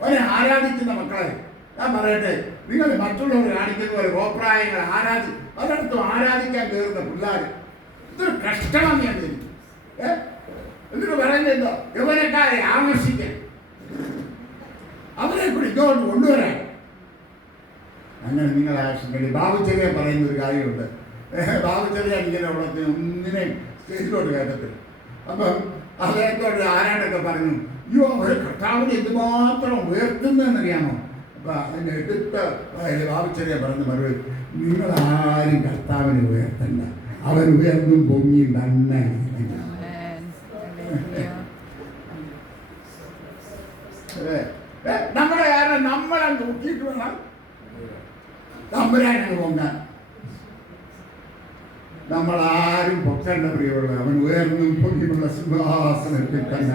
അവനെ ആരാധിക്കുന്ന മക്കളെ ഞാൻ പറയട്ടെ, നിങ്ങൾ മറ്റുള്ളവർ കാണിക്കുന്ന പോലെ ഗോപ്രായങ്ങൾ അതിനടുത്തും ആരാധിക്കാൻ കയറുന്ന പിള്ളേർ ഇതൊരു കഷ്ടമാണ്. ഞാൻ എന്നിട്ട് പറയുന്നത് യവനക്കാരെ ആകർഷിക്കാൻ, അവരെ കൂടി ഇങ്ങോട്ട് കൊണ്ടുവരാൻ. അങ്ങനെ നിങ്ങൾ ആകർഷിക്കേണ്ടി. ബാബുച്ചെറിയ പറയുന്ന ഒരു കാര്യമുണ്ട്. ബാബുച്ചെറിയ ഇങ്ങനെ ഉള്ളത് ഒന്നിനെയും സ്റ്റേജിലോട്ട് കയറ്റത്തില്ല. അപ്പം അദ്ദേഹത്തോട് ആരാണ്ടൊക്കെ പറഞ്ഞു, അയ്യോ അവർ കർത്താവിനെ എന്തുമാത്രം ഉയർത്തുന്നതെന്നറിയാമോ? അപ്പൊ അതിൻ്റെ എടുത്ത ബാബുച്ചെറിയ പറഞ്ഞ മറുപടി, നിങ്ങളാരും കർത്താവിനെ ഉയർത്തണ്ട, അവൻ ഉയർന്നും പൊങ്ങിയും തന്നെ. നമ്മുടെ കാരണം നമ്മളെ നോക്കിയിട്ട് വേണം തമ്പുരാനെ പൊങ്ങാൻ. നമ്മളാരും പൊക്കേണ്ട പ്രിയമുള്ള, അവൻ ഉയർന്നും പൊങ്ങിയുള്ള സിംഹാസനത്തിൽ തന്നെ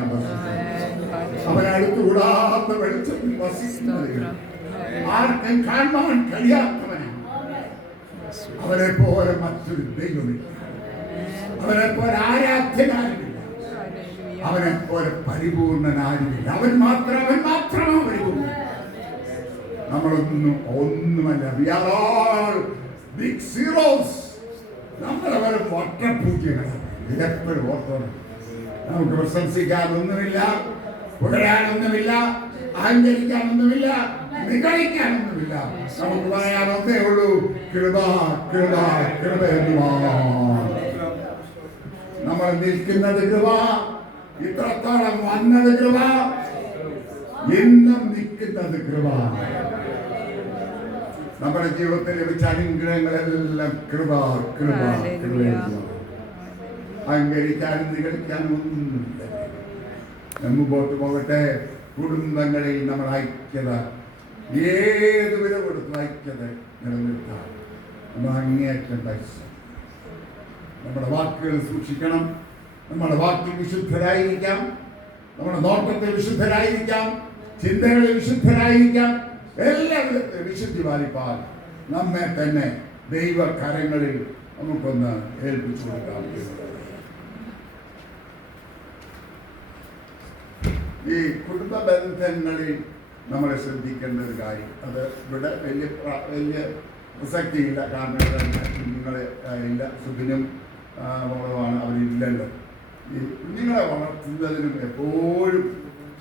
അവൻ അടുത്തുകൂടാത്ത വെളിച്ചത്തിൽ വസിക്കുന്നത്, ആർക്കും കാണാൻ കഴിയാത്തവനാണ്. അവനെ പോലെ മറ്റൊരു ദൈവമില്ല, അവനെ പോലെ ആരാധ്യനാരുമില്ല, അവനെ പോലെ പരിപൂർണനാരുമില്ല. അവൻ മാത്രമാണ് പരിപൂർണ്ണ. നമ്മളൊന്നുമല്ല. We are all big zeros. നമ്മളവരെ വട്ടപ്പൂജ്യങ്ങളാണ്. ഇതെപ്പോഴും ഓർത്തോണം. നമുക്ക് പ്രശംസിക്കാനൊന്നുമില്ല, പുകഴാനൊന്നുമില്ല, അഹങ്കരിക്കാനൊന്നുമില്ല, നിഗളിക്കാനൊന്നുമില്ല. നമുക്ക് പറയാനൊന്നേ ഉള്ളൂ, കൃപ കൃപ കൃപ എന്ന്. നമ്മൾ നിൽക്കുന്നത് കൃപ, ഇത്രത്തോളം വന്നത് കൃപ, എന്നും നിൽക്കുന്നത് കൃപ. നമ്മുടെ ജീവിതത്തിൽ ലഭിച്ച അനുഗ്രഹങ്ങളെല്ലാം കൃപ കൃപ കൃപ. അഹങ്കരിക്കാനും നിഗളിക്കാനും ഒന്നുമില്ല. മുമ്പോട്ട് പോകട്ടെ. കുടുംബങ്ങളിൽ നമ്മൾ ഐക്യത ഏത് വില കൊടുത്ത് ഐക്യത നിലനിർത്താം. നമ്മൾ അങ്ങേയറ്റം പരിശ്രമിക്കണം. നമ്മുടെ വാക്കുകൾ സൂക്ഷിക്കണം. നമ്മുടെ വാക്കിൽ വിശുദ്ധരായിരിക്കാം, നമ്മുടെ നോട്ടത്തിൽ വിശുദ്ധരായിരിക്കാം, ചിന്തകളിൽ വിശുദ്ധരായിരിക്കാം. എല്ലാവിധത്തിലും വിശുദ്ധി പാലിപ്പാൽ നമ്മെ തന്നെ ദൈവകരങ്ങളിൽ നമുക്കൊന്ന് ഏൽപ്പിച്ചു കൊടുക്കാം. ഈ കുടുംബ ബന്ധങ്ങളിൽ നമ്മൾ ശ്രദ്ധിക്കേണ്ട ഒരു കാര്യം, അത് ഇവിടെ വലിയ പ്രസക്തിയില്ല. കാരണം കുഞ്ഞുങ്ങളെ ഇല്ല, സുഖിനും മോളമാണ്, അവരില്ലല്ലോ. ഈ കുഞ്ഞുങ്ങളെ വളർത്തുന്നതിനും എപ്പോഴും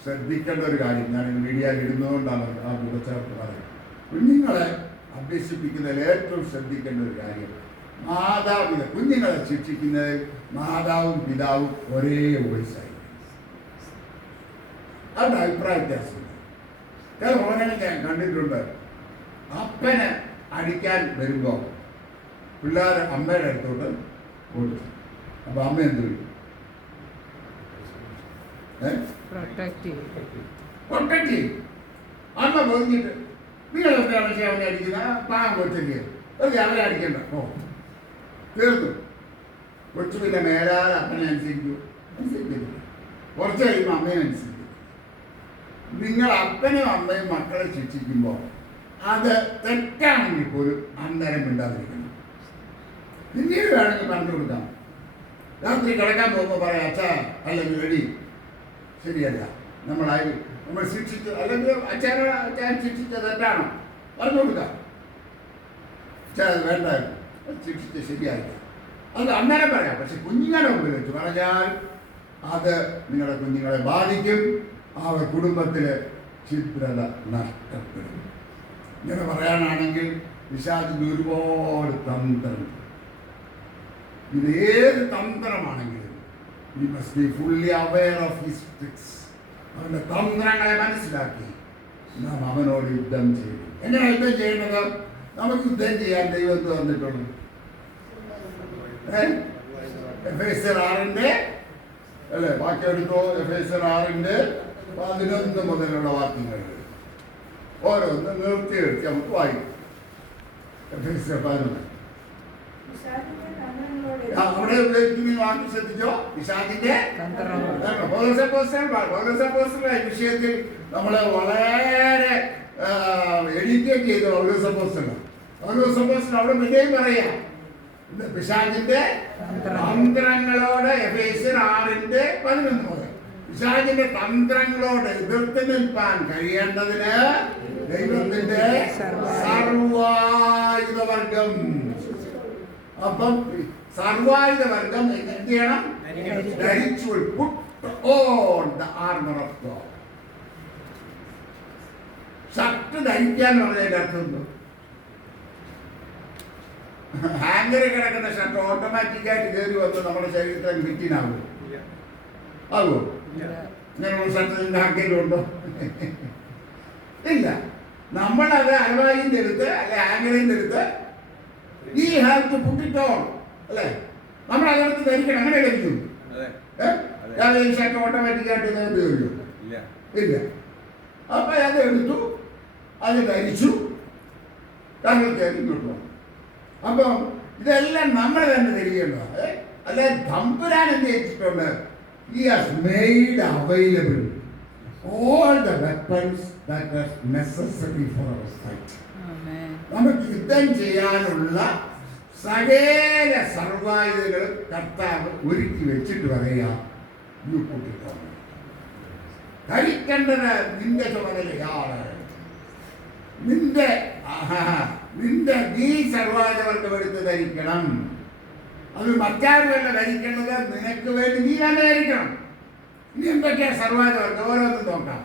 ശ്രദ്ധിക്കേണ്ട ഒരു കാര്യം, ഞാൻ മീഡിയയിൽ ഇടുന്നതുകൊണ്ടാണ് ആ കൂടച്ചേർത്ത് പറയുന്നത്. കുഞ്ഞുങ്ങളെ അഭ്യസിപ്പിക്കുന്നതിൽ ഏറ്റവും ശ്രദ്ധിക്കേണ്ട ഒരു കാര്യം, കുഞ്ഞുങ്ങളെ ശിക്ഷിക്കുന്നതിൽ മാതാവും പിതാവും ഒരേ വയസ്സായി. അത് അഭിപ്രായ വ്യത്യാസമില്ല. ചില ഭവനങ്ങൾ ഞാൻ കണ്ടിട്ടുണ്ട്, അപ്പനെ അടിക്കാൻ വരുമ്പോൾ പിള്ളേർ അമ്മയുടെ അടുത്തോട്ട് ഓടും. അപ്പൊ അമ്മ എന്ത് ചെയ്യും? പ്രൊട്ടക്ട് ചെയ്യും. അമ്മ പറഞ്ഞിട്ട് നിങ്ങൾ എന്താണ് അവനെ അടിക്കുന്ന പാവം കൊച്ചല്ലേ, അവനെ അടിക്കണ്ട, ഓ തീർന്നു. കൊച്ചു പിന്നെ മേലാതെ അപ്പനെ അനുസരിക്കില്ല. കുറച്ച് കഴിയുമ്പോൾ അമ്മയെ അനുസരിക്കും. നിങ്ങൾ അപ്പനും അമ്മയും മക്കളെ ശിക്ഷിക്കുമ്പോൾ അത് തെറ്റാണെങ്കിൽ പോലും അന്നേരം മിണ്ടാതിരിക്കണം. പിന്നീട് വേണമെങ്കിൽ പറഞ്ഞു കൊടുക്കാം. രാത്രി കിടക്കാൻ പോകുമ്പോൾ പറയാം, അച്ഛാ അല്ലെങ്കിൽ എടി ശരിയല്ല, നമ്മൾ ശിക്ഷിച്ച്, അല്ലെങ്കിൽ അച്ഛൻ ശിക്ഷിച്ച തെറ്റാണോ പറഞ്ഞു കൊടുക്കാം. അച്ഛാ അത് വേണ്ടായിരുന്നു, ശിക്ഷിച്ച് ശരിയായില്ല, അത് അന്നേരം പറയാം. പക്ഷെ കുഞ്ഞുങ്ങളെ മുമ്പിൽ വെച്ച് പറഞ്ഞാൽ അത് നിങ്ങളുടെ കുഞ്ഞുങ്ങളെ ബാധിക്കും. അവർ കുടുംബത്തിലെ ഛിദ്രത നഷ്ടപ്പെടും. ഇങ്ങനെ പറയാനാണെങ്കിൽ പിശാചിന് ഒരുപാട് തന്ത്രം. ഇത് ഏത് തന്ത്രമാണെങ്കിലും we must be fully aware of his tricks. അവന്റെ തന്ത്രങ്ങളെ മനസ്സിലാക്കി നാം അവനോട് യുദ്ധം ചെയ്യും. എങ്ങനെ യുദ്ധം ചെയ്യുന്നത്? നമുക്ക് യുദ്ധം ചെയ്യാൻ ദൈവം തന്നിട്ടുള്ളൂ. എഫേസ്യർ 6 അല്ലേ, ബാക്കി എടുത്തോ. എഫേസ്യർ 6:11 മുതലുള്ള വാക്യങ്ങൾ ഓരോന്ന് നിർത്തി നമുക്ക് വായിക്കും. എഫേസ്യർ 11 അവിടെ ഉപയോഗിക്കുന്ന വാക്ക് ശ്രദ്ധിച്ചോ. പിശാചിന്റെ വിഷയത്തിൽ നമ്മളെ വളരെ എഡിറ്റേറ്റ് ചെയ്ത പൗലോസപ്പോസ്തലൻ അവിടെ വിജയം പറയാ. പിശാചിന്റെ തന്ത്രങ്ങളോട് എഫേസ്യർ 6:11 മുതൽ പിശാചിന്റെ തന്ത്രങ്ങളോട് എതിർത്ത് നിൽപ്പാൻ കഴിയേണ്ടതിന് ദൈവത്തിന്റെ സർവായുധവർഗം. അപ്പം സർവായുധവർഗം എന്ത് ചെയ്യണം? ധരിച്ചു. Put on the armor of God. Shirt ധരിക്കാൻ പറഞ്ഞതിന്റെ അർത്ഥം എന്തോ? ഹാങ്കറിൽ കിടക്കുന്ന ഷർട്ട് ഓട്ടോമാറ്റിക്കായിട്ട് കയറി വന്ന് നമ്മുടെ ശരീരത്തിൽ ഫിറ്റിനാകുമോ? ആകുമോ? ഇങ്ങനെയുള്ള ഷർട്ട് നിന്റെ ഹാങ്കറിലുണ്ടോ? ഇല്ല. നമ്മളത് അലവായിന്ന് എടുത്ത് അല്ലെ ഹാങ്കറിന്ന് എടുത്ത് ഈ have to put it on അല്ലേ, നമ്മൾ അതെടുത്ത് ധരിക്കണം. അങ്ങനെ ധരിക്കും. ഈ ഷർട്ട് ഓട്ടോമാറ്റിക്കായിട്ട് ഉപയോഗിക്കും? ഇല്ല. അപ്പൊ അത് എടുത്തു, അത് ധരിച്ചു, കാരണം ഇങ്ങോട്ട്. അപ്പം ഇതെല്ലാം നമ്മൾ തന്നെ ധരിക്കേണ്ടതാണ്. അല്ലാതെ തമ്പുരാൻ എന്ത് ചെയ്തിട്ടുണ്ട്? He has made available all the weapons that are necessary for our fight. നമുക്ക് യുദ്ധം ചെയ്യാനുള്ള സകല സർവായുധങ്ങളും കർത്താവ് ഒരുക്കി വെച്ചിട്ട് പറയുക, ധരിക്കേണ്ടത് നിന്റെ ചുമതലയാണ്. നീ സർവായുധവർഗം എടുത്ത് ധരിക്കണം. അത് മറ്റാരുമല്ല ധരിക്കേണ്ടത്, നിനക്ക് വേണ്ടി നീ തന്നെ ധരിക്കണം. ഇനി എന്തൊക്കെയാ സർവായുധവർഗം? ഓരോന്നും നോക്കാം.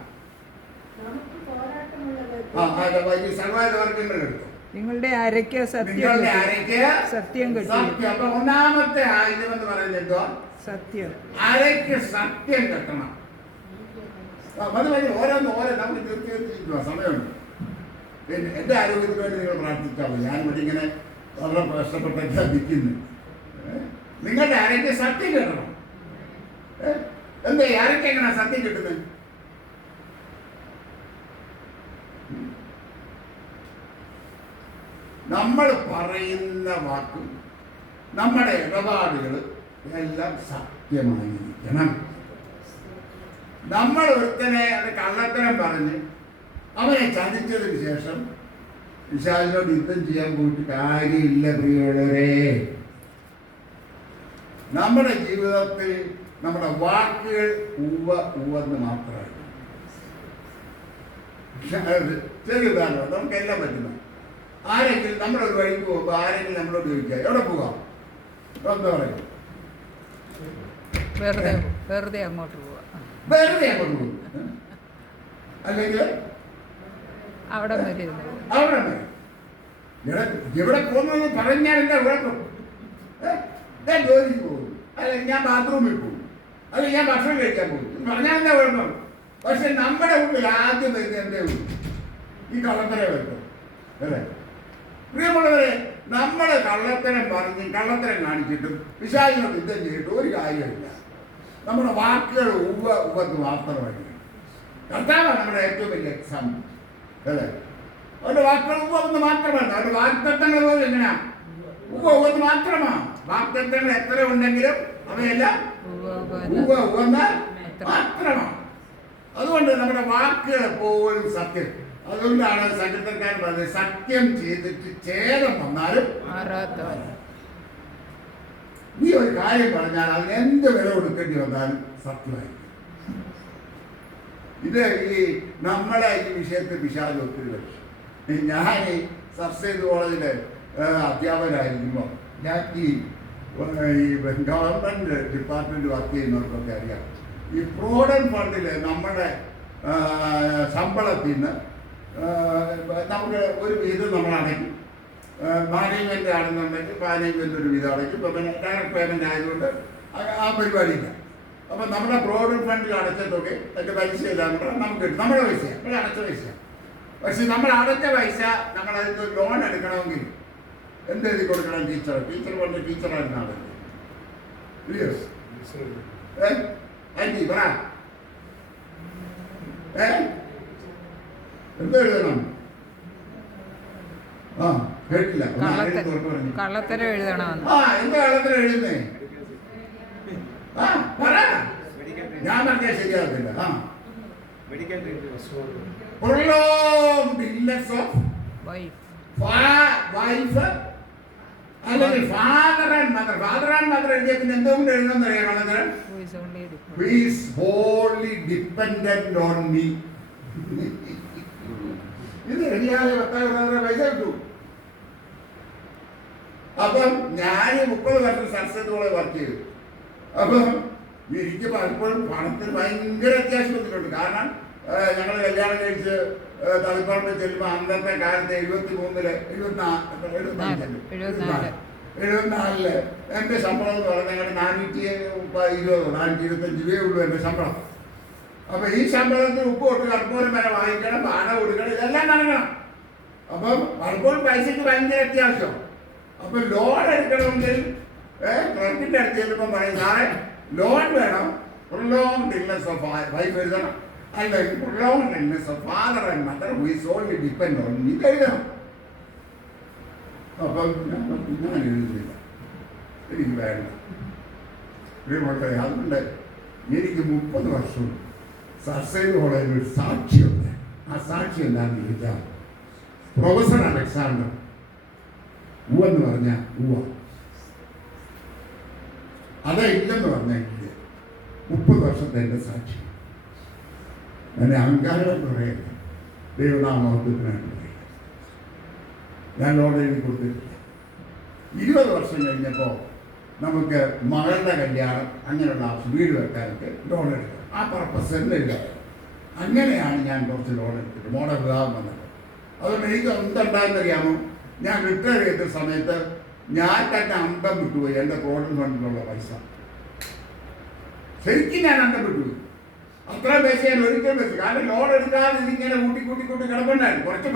സർവായുധവർഗങ്ങൾ എടുത്തു. നിങ്ങളുടെ അരയ്ക്ക് നിങ്ങളുടെ അരയ്ക്ക് സത്യം സത്യം. അപ്പൊ ഒന്നാമത്തെ ആയുധം എന്ന് പറയുന്നത് എന്തോ? സത്യം. അരയ്ക്ക് സത്യം കെട്ടണം. മതി ഓരോന്ന് നമുക്ക് തീർച്ചയായിട്ടും സമയമുണ്ട്. പിന്നെ എൻ്റെ ആരോഗ്യത്തിന് വേണ്ടി നിങ്ങൾ പ്രാർത്ഥിച്ചാൽ മതി. ഞാനിവിടെ ഇങ്ങനെ വളരെ കഷ്ടപ്പെട്ടൊക്കെ നിൽക്കുന്നു. നിങ്ങളുടെ അരയ്ക്ക് സത്യം കെട്ടണം. എന്താ അരയ്ക്ക് എങ്ങനെ സത്യം കിട്ടുന്നത്? നമ്മൾ പറയുന്ന വാക്കും നമ്മുടെ ഇടപാടുകൾ എല്ലാം സത്യമായിരിക്കണം. നമ്മൾ ഒരുത്തനെ അത് കള്ളത്തരം പറഞ്ഞ് അവനെ ചതിച്ചതിന് ശേഷം പിശാചിനോട് യുദ്ധം ചെയ്യാൻ പോയിട്ട് കാര്യമില്ല പ്രിയമുള്ളവരെ. നമ്മുടെ ജീവിതത്തിൽ നമ്മുടെ വാക്കുകൾ ഉവ്വെന്ന് മാത്രമാണ്. ചെറിയതാണ്, നമുക്കെല്ലാം പറ്റുന്ന. ആരെങ്കിലും നമ്മളൊരു വഴിക്ക് പോകുമ്പോൾ ആരെങ്കിലും നമ്മളോട് ചോദിക്കുക എവിടെ പോകാം, എന്താ പറയും? വെറുതെ അങ്ങോട്ട് പോകും. അല്ലെങ്കിൽ അവിടെ എവിടെ പോകുന്നത് പറഞ്ഞാൽ എന്താ കുഴപ്പം? ഞാൻ ജോലിക്ക് പോകും, അല്ലെങ്കിൽ ഞാൻ ബാത്റൂമിൽ പോകും, അല്ലെങ്കിൽ ഞാൻ ഭക്ഷണം കഴിക്കാൻ പോകും പറഞ്ഞാൽ എന്താ കുഴപ്പം? പക്ഷെ നമ്മുടെ ഉള്ളിൽ ആദ്യം വരുന്നത് എന്തേ ഉള്ളൂ? ഈ കള്ളത്തരം വരുത്തും അല്ലേ? പ്രിയമുള്ളവരെ, നമ്മളെ കള്ളത്തരം പറഞ്ഞ് കള്ളത്തരം കാണിച്ചിട്ടും പിശാചിനോട് യുദ്ധം ചെയ്തിട്ട് ഒരു കാര്യമില്ല. നമ്മുടെ വാക്കുകൾ ഉവ്വെന്ന് മാത്രമായിരിക്കും. കർത്താവാണ് നമ്മുടെ ഏറ്റവും വലിയ എക്സാം അല്ലേ? അവരുടെ വാക്കുകൾ ഉവ്വെന്ന് മാത്രമാണ്. അവരുടെ വാക്തത്വങ്ങൾ പോലും എങ്ങനെയാ? ഉവ്വെന്ന് മാത്രമാണ്. വാക്തത്വങ്ങൾ എത്ര ഉണ്ടെങ്കിലും അവയെല്ലാം ഉവ്വെന്ന് മാത്രമാണ്. അതുകൊണ്ട് നമ്മുടെ വാക്കുകൾ എപ്പോഴും സത്യം. അതുകൊണ്ടാണ് സംഘടനക്കാരൻ പറഞ്ഞത് സത്യം ചെയ്തിട്ട് ഛേദം വന്നാലും നീ ഒരു കാര്യം പറഞ്ഞാൽ അതിന് എന്ത് വില കൊടുക്കേണ്ടി വന്നാലും സത്യമായിരിക്കും. ഇത് ഈ നമ്മളെ ഈ വിഷയത്തിൽ പിശാച് ഒത്തിരി ലക്ഷ്യം. ഞാൻ ഈ സർസൈദ് കോളേജിലെ അധ്യാപകരായിരിക്കുമ്പോൾ ഞാൻ ഈ ഗവൺമെൻറ് ഡിപ്പാർട്ട്മെൻറ്റ് വർക്ക് ചെയ്യുന്നവർക്കൊക്കെ അറിയാം. ഈ പ്രോവിഡന്റ് ഫണ്ടിൽ നമ്മുടെ ശമ്പളത്തിൽ നിന്ന് നമുക്ക് ഒരു വീതം നമ്മൾ അടയ്ക്കും. മാനേജ്മെൻ്റ് ആണെന്നുണ്ടെങ്കിൽ മാനേജ്മെൻ്റ് ഒരു വീതം അടയ്ക്കും. ഇപ്പം പിന്നെ ഡയറക്റ്റ് പേയ്മെൻ്റ് ആയതുകൊണ്ട് ആ പരിപാടിയില്ല. അപ്പം നമ്മുടെ പ്രോവിഡന്റ് ഫണ്ടിൽ അടച്ച തുക അതിൻ്റെ പലിശ എല്ലാം കൂടെ നമുക്ക് കിട്ടും. നമ്മുടെ പൈസയാണ്, ഇവിടെ അടച്ച പൈസയാണ്. പക്ഷെ നമ്മൾ അടച്ച പൈസ നമ്മളതിൻ്റെ ലോൺ എടുക്കണമെങ്കിൽ എന്തെഴുതി കൊടുക്കണം? ടീച്ചർ പറഞ്ഞ ടീച്ചറായിരുന്നു ആളല്ലേ? ആൻറ്റി പറ എന്താ എഴുതണം? കേട്ടില്ല. കള്ളത്തരം എഴുതണം. എന്താ കള്ളത്തരം എഴുതുന്നേ? പറ. ഞാൻ പറഞ്ഞാൽ ശരിയാകത്തില്ല. prolonged illness of wife അല്ലെങ്കിൽ ഫാദർ ആൻഡ് മദർ എഴുതിയ പിന്നെ എന്തുകൊണ്ട് എഴുതുന്ന കള്ളത്തരം? who is wholly dependent on me. ഇത് എഴുതിയാലേ 10,000 പൈസ കിട്ടൂ. അപ്പം ഞാൻ 30 വർഷം സർസൈദോടെ വർക്ക് ചെയ്തു. അപ്പം എനിക്ക് പലപ്പോഴും പണത്തിന് ഭയങ്കര അത്യാവശ്യം വന്നിട്ടുണ്ട്. കാരണം ഞങ്ങൾ കല്യാണം കഴിച്ച് തളിപ്പറമ്പ് ചെല്ലുമ്പോൾ അന്നത്തെ കാലത്ത് 74 എൻ്റെ ശമ്പളം എന്ന് പറഞ്ഞാൽ ഞങ്ങൾ 425 രൂപയേ ഉള്ളൂ എൻ്റെ ശമ്പളം. അപ്പം ഈ ശമ്പളത്തിൽ ഉപ്പ് തൊട്ട് കർപ്പൂരം വരെ വാങ്ങിക്കണം, പാട കൊടുക്കണം, ഇതെല്ലാം നടക്കണം. അപ്പം പലപ്പോഴും പൈസക്ക് ഭയങ്കര അത്യാവശ്യം. അപ്പം ലോൺ എടുക്കണമെങ്കിൽ ക്ലർക്കിൻ്റെ അടുത്ത് ചെല്ലുമ്പോൾ പറയും സാറേ ലോൺ വേണം, prolonged illness of wife എഴുതണം, അല്ലെങ്കിൽ prolonged illness of father and mother who is only dependent on me എഴുതണം. അപ്പം ഞാൻ എഴുതുന്നില്ല, എനിക്ക് വേണ്ട. പ്രിയപ്പെട്ടവരെ, അതുകൊണ്ട് എനിക്ക് 30 വർഷം സർസൈദ് കോളേജിൽ ഒരു സാക്ഷിയുണ്ട്. ആ സാക്ഷി എന്താണെന്ന് ചോദിച്ചാൽ പ്രൊഫസർ അലക്സാണ്ടർ എന്ന് പറഞ്ഞാൽ അതേ ഇല്ലെന്ന് പറഞ്ഞാൽ 30 വർഷത്തെ എൻ്റെ സാക്ഷി. എന്നെ അഹങ്കാരമായിട്ട് പറയല്ല, ദൈവനാമത്വത്തിനായിട്ട് പറയില്ല. ഞാൻ ലോൺ എഴുതി കൊടുത്തിട്ടില്ല. 20 വർഷം കഴിഞ്ഞപ്പോൾ നമുക്ക് മകളുടെ കല്യാണം അങ്ങനെയുള്ള വീട് വെക്കാനൊക്കെ ലോൺ എടുക്കാം. ആ പർപ്പസ് തന്നെ ഇല്ല. അങ്ങനെയാണ് ഞാൻ കുറച്ച് ലോൺ എടുത്തിട്ട് മോഡൽ വിവാഹം വന്നത്. അതുകൊണ്ട് എനിക്ക് എന്തുണ്ടായെന്നറിയാമോ? ഞാൻ റിട്ടയർ ചെയ്ത സമയത്ത് ഞാൻ തന്നെ അന്തം വിട്ടുപോയി എൻ്റെ പ്രോവിഡന്റ് ഫണ്ടിലുള്ള പൈസ. ശരിക്കും ഞാൻ അന്തം വിട്ടുപോയി. അത്ര പൈസ ഞാൻ ഒരിക്കലും വെച്ചു. കാരണം ലോൺ എടുക്കാതെ ഇതിങ്ങനെ കൂട്ടി കിടപ്പുണ്ടായിരുന്നു. കുറച്ച്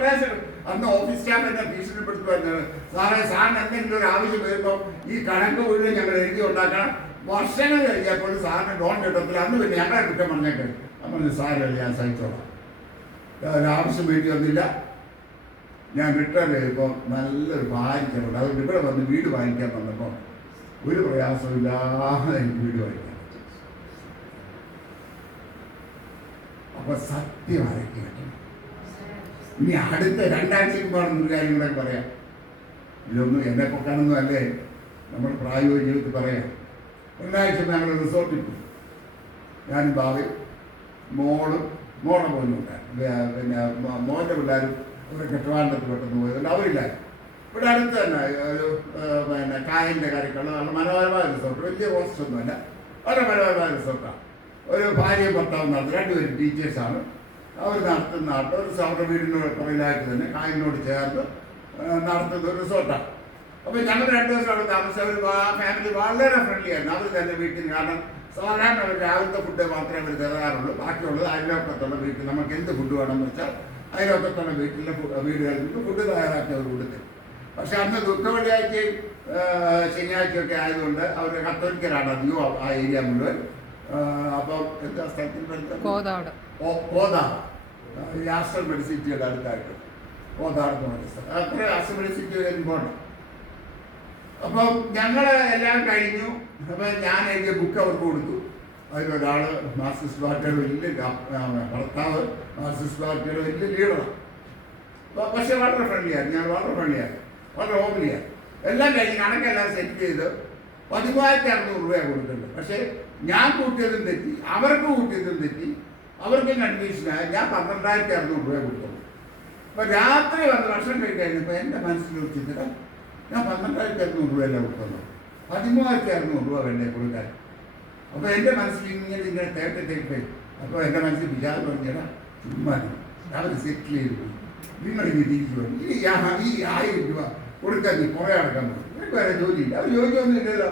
പ്രയാസം. അന്ന് ഓഫീസ് സ്റ്റാഫ് എന്നെ ഭീഷണിപ്പെടുത്തി വരുന്നത്, സാറിന് എന്തെങ്കിലും ഒരു ആവശ്യം വരുമ്പോൾ ഈ കണക്ക് മുഴുവൻ ഞങ്ങൾ എഴുതി ഉണ്ടാക്കണം. വർഷങ്ങൾ കഴിഞ്ഞപ്പോൾ സാറിന് ലോൺ കിട്ടത്തില്ല. അന്ന് പിന്നെ ഞങ്ങളെ കുറ്റം പറഞ്ഞേക്കെ. അപ്പം സാറ് ഞാൻ സഹിച്ചോളാം, ഒരാവശ്യം വേണ്ടി വന്നില്ല. ഞാൻ റിട്ടയർ ചെയ്തപ്പോൾ നല്ലൊരു ഭാര്യയ്ക്കുണ്ട്. അതുകൊണ്ട് ഇവിടെ വന്ന് വീട് വാങ്ങിക്കാൻ വന്നപ്പോൾ ഒരു പ്രയാസമില്ലാതെ എനിക്ക് വീട് വാങ്ങിക്കാൻ. അപ്പൊ സത്യം ആരൊക്കെ കേട്ടോ. ഇനി അടുത്ത 2 ആഴ്ചക്ക് പാടുന്നൊരു കാര്യം കൂടെ പറയാം. ഇതൊന്നും എന്നെ പൊക്കാനൊന്നും അല്ലേ, നമ്മൾ പ്രായോഗിക ജീവിതത്തിൽ പറയാം. 2 ആഴ്ച ഞങ്ങൾ റിസോർട്ടിൽ പോയി. ഞാനും ഭാവി മോളെ പോയിന്നുണ്ടായിരുന്നു. പിന്നെ മോൻ്റെ പിള്ളേരും ഒരു കെട്ടുവാണ്ടത്ത് പെട്ടെന്ന് പോയതുകൊണ്ട് അവരില്ലായിരുന്നു. ഇവിടെ അടുത്ത് തന്നെ ഒരു പിന്നെ കായലിൻ്റെ കരയ്ക്കുള്ള നല്ല മനോഹരമായ റിസോർട്ട്. വലിയ ഹോസ്റ്റൊന്നുമല്ല, വളരെ മനോഹരമായ റിസോർട്ടാണ്. ഒരു ഭാര്യയും ഭർത്താവും നടത്തും. 2 പേരും ടീച്ചേഴ്സാണ്. അവർ നടത്തുന്ന ഒരു അവരുടെ വീടിനോട് പുറകിലായിട്ട് തന്നെ കായലിനോട് ചേർന്ന് നടത്തുന്ന ഒരു റിസോർട്ടാണ്. അപ്പോൾ ഞങ്ങൾ 2 ദിവസം അവിടെ താമസിച്ച ഒരു ഫാമിലി വളരെ ഫ്രണ്ട്ലി ആയിരുന്നു. അവർ തന്നെ വീട്ടിൽ, കാരണം സാധാരണ അവർ രാവിലത്തെ ഫുഡ് മാത്രമേ അവർ തരാറുള്ളൂ. ബാക്കിയുള്ളത് അയൽവക്കത്തുള്ള വീട്ടിൽ നമുക്ക് എന്ത് ഫുഡ് വേണമെന്ന് വെച്ചാൽ അയൽവക്കത്തുള്ള വീടുകളിൽ ഫുഡ് തയ്യാറാക്കി അവർ കൊടുത്തു. പക്ഷെ അന്ന് ദുഃഖവെള്ളിയാഴ്ചയും ശനിയാഴ്ചയൊക്കെ ആയതുകൊണ്ട് അവർ കത്തോലിക്കരാണ് അധികം ആ ഏരിയ മുഴുവൻ. അപ്പം എന്താ സ്ഥലത്തിൽ കോതാട് ഈ ആസ്റ്റർ മെഡിസിറ്റിയുടെ അടുത്തായിട്ട് കോതാട് എന്ന് പറഞ്ഞ സ്ഥലം. അത്ര ആസ്റ്റർ മെഡിസിറ്റി വരുമ്പോൾ അപ്പം ഞങ്ങൾ എല്ലാം കഴിഞ്ഞു. അപ്പം ഞാൻ എഴുതിയ ബുക്ക് അവർക്ക് കൊടുത്തു. അതിലൊരാൾ മാർക്സിസ്റ്റ് പാർട്ടിയുടെ വലിയ ഭർത്താവ് മാർക്സിസ്റ്റ് പാർട്ടിയുടെ വലിയ ലീഡറാണ്. പക്ഷെ വളരെ ഫ്രണ്ട്ലിയായിരുന്നു. ഞാൻ വളരെ ഫ്രണ്ട്ലിയായിരുന്നു, വളരെ ഹോംലിയാണ്. എല്ലാം കഴിഞ്ഞ് കണക്കെല്ലാം സെറ്റ് ചെയ്ത് 13,600 രൂപ കൊടുക്കുന്നുണ്ട്. പക്ഷേ ഞാൻ കൂട്ടിയതും തെറ്റി, അവർക്ക് കൂട്ടിയതും തെറ്റി, അവർക്ക് കൺഫ്യൂഷനായി. ഞാൻ 12,600 രൂപ കൊടുത്തുള്ളൂ. അപ്പോൾ രാത്രി വന്ന് ഭക്ഷണം കഴിക്കാതിരുന്നപ്പോൾ എൻ്റെ മനസ്സിൽ വെച്ചിട്ട് ഞാൻ 12,600 രൂപയല്ല കൊടുത്തുള്ളൂ, 13,600 രൂപ വേണ്ടേ കൊടുക്കാൻ. അപ്പോൾ എൻ്റെ മനസ്സിൽ ഇങ്ങനെ തേട്ടെ. അപ്പോൾ എൻ്റെ മനസ്സിൽ വിചാരം പറഞ്ഞാൽ ചുമ്മാ അവർ സെറ്റിൽ ചെയ്തു. നിങ്ങളിങ്ങനെ തിരിച്ചു വന്നു. ഈ 1000 രൂപ കൊടുക്കാൻ നീ കുറേ അടക്കാൻ പോകും. എനിക്ക് വേറെ ജോലിയില്ല. അവർ ജോലിയൊന്നും ഇല്ലല്ലോ.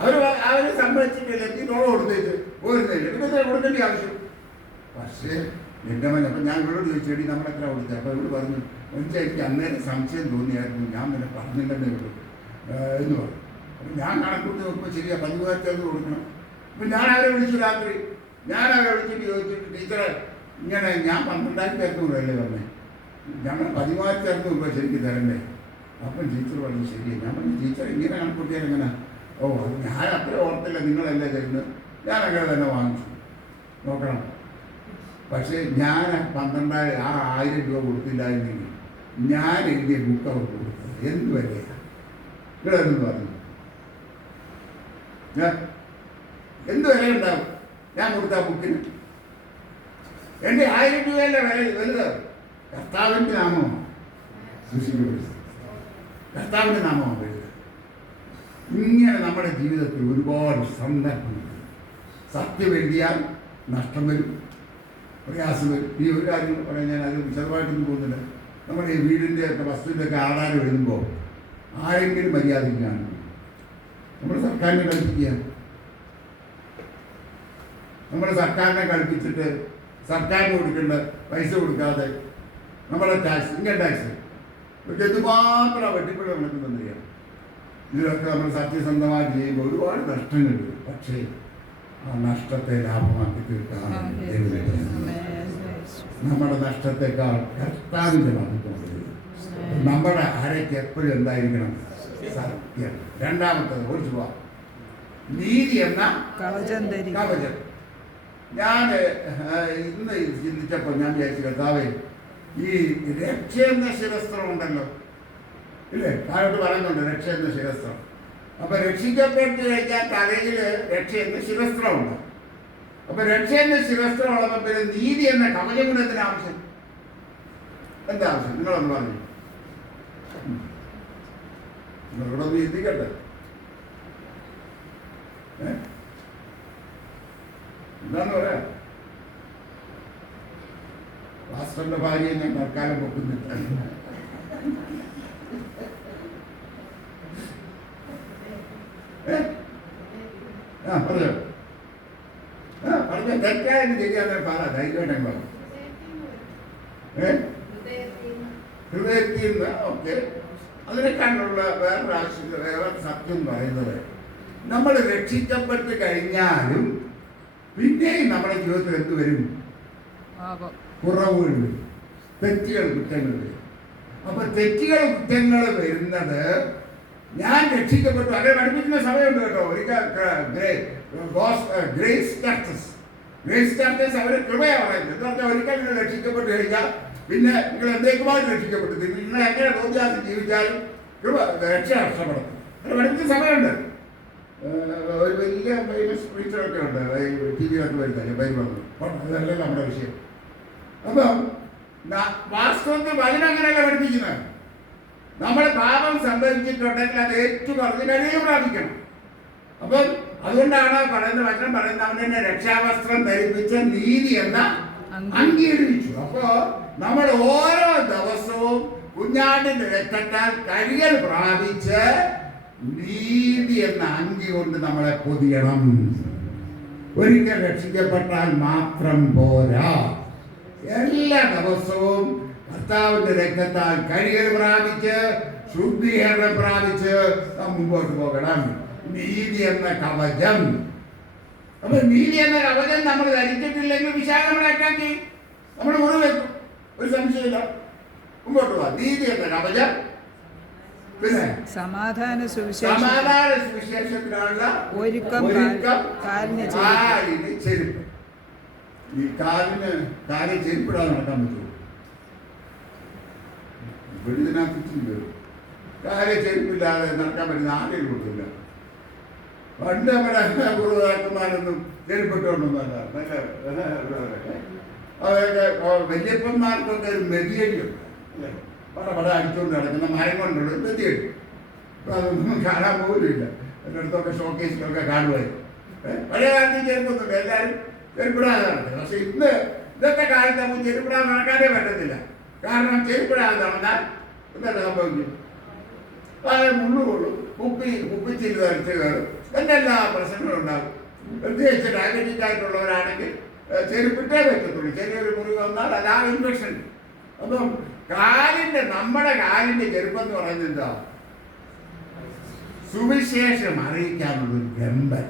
അവർ സമ്മതിച്ചിട്ടില്ല. നീ തുറ കൊടുത്തേച്ച് പോരുന്നില്ല. പിന്നെ കൊടുക്കേണ്ട ആവശ്യം. പക്ഷേ എൻ്റെ മകൻ, അപ്പം ഞാൻ ഇവരോട് ചോദിച്ചേടി നമ്മൾ എത്ര കൊടുത്തത്? അപ്പോൾ ഇവർ പറഞ്ഞു, എനിക്ക് അന്നേരം സംശയം തോന്നിയായിരുന്നു, ഞാൻ പിന്നെ പറഞ്ഞില്ലെന്നേ ഉള്ളൂ എന്ന് പറഞ്ഞു. അപ്പം ഞാൻ കണക്കൂട്ടി നോക്കുമ്പോൾ ശരിയാ 13,600 കൊടുക്കണം. അപ്പം ഞാൻ അവരെ വിളിച്ചു രാത്രി. ഞാൻ അവരെ വിളിച്ചിട്ട് ചോദിച്ചിട്ട്, ടീച്ചറെ ഇങ്ങനെ ഞാൻ 12,600 രൂപയല്ലേ പറഞ്ഞേ, ഞങ്ങൾ 13,600 രൂപ ശരിക്കും തരണ്ടേ? അപ്പം ടീച്ചർ പറഞ്ഞു ശരിയാ. ഞാൻ പറഞ്ഞു ടീച്ചർ ഇങ്ങനെ കണക്കൂട്ടിയാൽ എങ്ങനെ? ഓ അത് ഞാൻ അത്ര ഓർത്തില്ല, നിങ്ങളല്ലേ തരുന്നത്. ഞാൻ അങ്ങനെ തന്നെ വാങ്ങിച്ചു നോക്കണം. പക്ഷേ ഞാൻ 10,000 രൂപ കൊടുത്തില്ലായിരുന്നെങ്കിൽ ഞാൻ എഴുതിയ ബുക്ക് അവർ കൊടുത്തത് എന്ത് വരെയാണ്? നിങ്ങളെന്ന് പറഞ്ഞു എന്ത് വില ഉണ്ടാവും ഞാൻ കൊടുത്ത ബുക്കിന്? എൻ്റെ 1000 രൂപയല്ലേ വലുത്. കർത്താവിൻ്റെ നാമമാണ് സൂക്ഷിക്കപ്പെടുന്നത്. കർത്താവിൻ്റെ നാമമാണ് വലുത്. ഇങ്ങനെ നമ്മുടെ ജീവിതത്തിൽ ഒരുപാട് സന്ദർഭങ്ങളുണ്ട്. സത്യം എഴുതിയാൽ നഷ്ടം വരും, പ്രയാസം വരും. ഈ ഒരു കാര്യം പറയാൻ ഞാൻ അത് വിശദമായിട്ടൊന്നും പോകുന്നില്ല. നമ്മുടെ ഈ വീടിൻ്റെ ഒക്കെ വസ്തുവിൻ്റെ ഒക്കെ ആധാരം എഴുതുമ്പോൾ ആരെങ്കിലും മര്യാദയ്ക്കാണ് നമ്മൾ സർക്കാരിനെ കളിപ്പിക്കുക. നമ്മൾ സർക്കാരിനെ കളിപ്പിച്ചിട്ട് സർക്കാരിന് കൊടുക്കേണ്ട പൈസ കൊടുക്കാതെ നമ്മുടെ ടാക്സ്, ഇൻകം ടാക്സ് ഇതൊക്കെ എന്തുമാത്രം വെട്ടിപ്പിഴ നടക്കുന്നതെന്നറിയാം. ഇതിലൊക്കെ നമ്മൾ സത്യസന്ധമായി ചെയ്യുമ്പോൾ ഒരുപാട് നഷ്ടങ്ങൾ വരും. പക്ഷേ ആ നഷ്ടത്തെ ലാഭമാക്കി തീർക്കാൻ നമ്മുടെ നഷ്ടത്തെക്കാൾ കർത്താവിൻ്റെ മഹത്വം. നമ്മുടെ അരയ്ക്ക് എപ്പോഴും എന്തായിരിക്കണം? സത്യം. രണ്ടാമത്തത് ഓടിച്ചു പോവാം, നീതി എന്ന കവചം. ഞാൻ ഇന്ന് ചിന്തിച്ചപ്പോൾ ഞാൻ വിചാരിച്ചു, കർത്താവേ ഈ രക്ഷ എന്ന ശിരസ്ത്രം ഉണ്ടല്ലോ, ഇല്ലേ? താഴോട്ട് പറയുന്നുണ്ട് രക്ഷ എന്ന ശിരസ്ത്രം. അപ്പൊ രക്ഷിക്കപ്പെട്ട് കഴിഞ്ഞാൽ തലയിൽ രക്ഷ എന്ന ശിരസ്ത്രമുണ്ട്. അപ്പൊ രക്ഷ എന്ന ശിരസ്ത്രം ഉള്ളപ്പോൾ പിന്നെ നീതി എന്ന കവചം ഗുണത്തിന് ആവശ്യം എന്താ ആവശ്യം? നിങ്ങളൊന്ന് പറഞ്ഞു. നിങ്ങളിവിടെ ഒന്ന് ചിന്തിക്കട്ടെ. എന്താന്ന് പറയാ? പാസ്റ്ററിന്റെ ഭാര്യയെ ഞാൻ തൽക്കാലം പൊക്കുന്നില്ല. പറഞ്ഞോ പറഞ്ഞ തെറ്റായിട്ട് ചെയ്യാതെ പറ ധൈര്യമായിട്ട് പറഞ്ഞു. ഹൃദയത്തിൽ നിന്ന് ഓക്കെ. അതിനെക്കാണ്ടുള്ള വേറെ സത്യം പറയുന്നത്, നമ്മൾ രക്ഷിക്കപ്പെട്ട് കഴിഞ്ഞാലും പിന്നെയും നമ്മുടെ ജീവിതത്തിൽ എന്ത് വരും? കുറവുകൾ വരും, തെറ്റുകൾ കുറ്റങ്ങൾ വരും. അപ്പൊ തെറ്റുകൾ കുറ്റങ്ങൾ വരുന്നത് ഞാൻ രക്ഷിക്കപ്പെട്ടു അങ്ങനെ പഠിപ്പിക്കുന്ന സമയമുണ്ട് കേട്ടോ. ഗ്രേസ് ചർച്ചസ് അവർ കൃപയാ പറയുന്നത്. എന്ന് പറഞ്ഞാൽ ഒരിക്കൽ നിങ്ങൾ രക്ഷിക്കപ്പെട്ട് കഴിഞ്ഞാൽ പിന്നെ നിങ്ങൾ എന്തേക്കുമായിട്ട് രക്ഷിക്കപ്പെട്ടു, നിങ്ങൾ എങ്ങനെ തോന്നിയാൽ ജീവിച്ചാലും കൃപ രക്ഷ നഷ്ടപ്പെടും. അങ്ങനെ പഠിപ്പിക്കുന്ന സമയമുണ്ട്. ഒരു വലിയ ഫേമസ് സ്പീച്ചറൊക്കെ ഉണ്ട് ടി വിയിലൊക്കെ വരുന്നത് ബൈബിൾ. അതല്ല നമ്മുടെ വിഷയം. അപ്പം വാസ്തവത്തിൽ വചനം അങ്ങനെയല്ല പഠിപ്പിക്കുന്നത്. നമ്മൾ പാപം സംഭവിച്ചിട്ടുണ്ടെങ്കിൽ അത് ഏറ്റു പറഞ്ഞ് കഴിവ് പ്രാപിക്കണം. അപ്പം അതുകൊണ്ടാണ് വചനം പറയുന്നത് അവനെ രക്ഷാവസ്ത്രം ധരിപ്പിച്ച നീതി എന്ന അംഗീകരിച്ചു. അപ്പോ നമ്മൾ ഓരോ ദിവസവും കുഞ്ഞാടിന്റെ രക്തത്താൽ കഴുകൽ പ്രാപിച്ച് നീതി എന്ന അങ്കി കൊണ്ട് നമ്മളെ പൊതിയണം. ഒരിക്കൽ രക്ഷിക്കപ്പെട്ടാൽ മാത്രം പോരാ, എല്ലാ ദിവസവും കർത്താവിന്റെ രക്തത്താൽ കഴുകൽ പ്രാപിച്ച് ശുദ്ധീകരണം പ്രാപിച്ച് മുമ്പോട്ട് പോകണം. നീതി എന്ന കവചം. അപ്പൊ നീതി എന്ന കവചം നമ്മൾ ധരിച്ചിട്ടില്ലെങ്കിൽ വിശാഖ നമ്മളെ അറ്റാക്ക് ചെയ്യും, നമ്മൾ മുറിവേക്കും. ഒരു സംശയമില്ല, മുമ്പോട്ട് പോവാ. നീതി എന്ന കവചം. പിന്നെ സമാധാന സുവിശേഷത്തിനുള്ള ഒരുക്കം, കാലിന് ചെരുപ്പ്. ഈ കാലിന് ചെരുപ്പിടാതെ നടക്കാൻ പറ്റുമോ? വെളിതിനകത്ത് കാലിന് ചെരുപ്പില്ലാതെ നടക്കാൻ പറ്റുന്ന ആരെയും കൊടുക്കില്ല. പണ്ട് നമ്മുടെ പൂർവ്വതാക്കന്മാരൊന്നും ചെരുപ്പിട്ടുകൊണ്ടൊന്നും അല്ല. അവരൊക്കെ വല്യപ്പന്മാർക്കൊക്കെ ഒരു മെതിയടിയുണ്ട് അല്ലേ? പട അടിച്ചുകൊണ്ട് നടക്കുന്ന മരം കൊണ്ടുള്ള മെതിയടി. ഇപ്പം അതൊന്നും കാണാൻ പോലുമില്ല. എൻ്റെ അടുത്തൊക്കെ ഷോക്കേസിലൊക്കെ കാണുമായിരുന്നു. പഴയ കാലത്ത് ചെരുപ്പൊന്നുമില്ല, എല്ലാവരും ചെരുപ്പിടാതെ നടക്കുന്നത്. പക്ഷെ ഇന്നത്തെ കാലത്ത് നമുക്ക് ചെരുപ്പിടാതെ നടക്കാനേ പറ്റത്തില്ല. കാരണം ചെരുപ്പിടാതെ നടന്നാൽ എന്താണ് സംഭവിക്കും? വളരെ മുള്ളുകൊള്ളും, കുപ്പിച്ചില് ധരിച്ച് കയറും, എന്തെല്ലാം പ്രശ്നങ്ങളും ഉണ്ടാകും. പ്രത്യേകിച്ച് ഡയബറ്റിക് ആയിട്ടുള്ളവരാണെങ്കിൽ ചെരുപ്പിട്ടേ പറ്റത്തുള്ളൂ. ചെറിയൊരു മുറിവ് വന്നാൽ അതാ ഇൻഫെക്ഷൻ. അപ്പം നമ്മുടെ കാലിന്റെ ചെരുപ്പെന്ന് പറയുന്നത് എന്താ? സുവിശേഷം അറിയിക്കാനുള്ളൊരു ഗംഭൻ,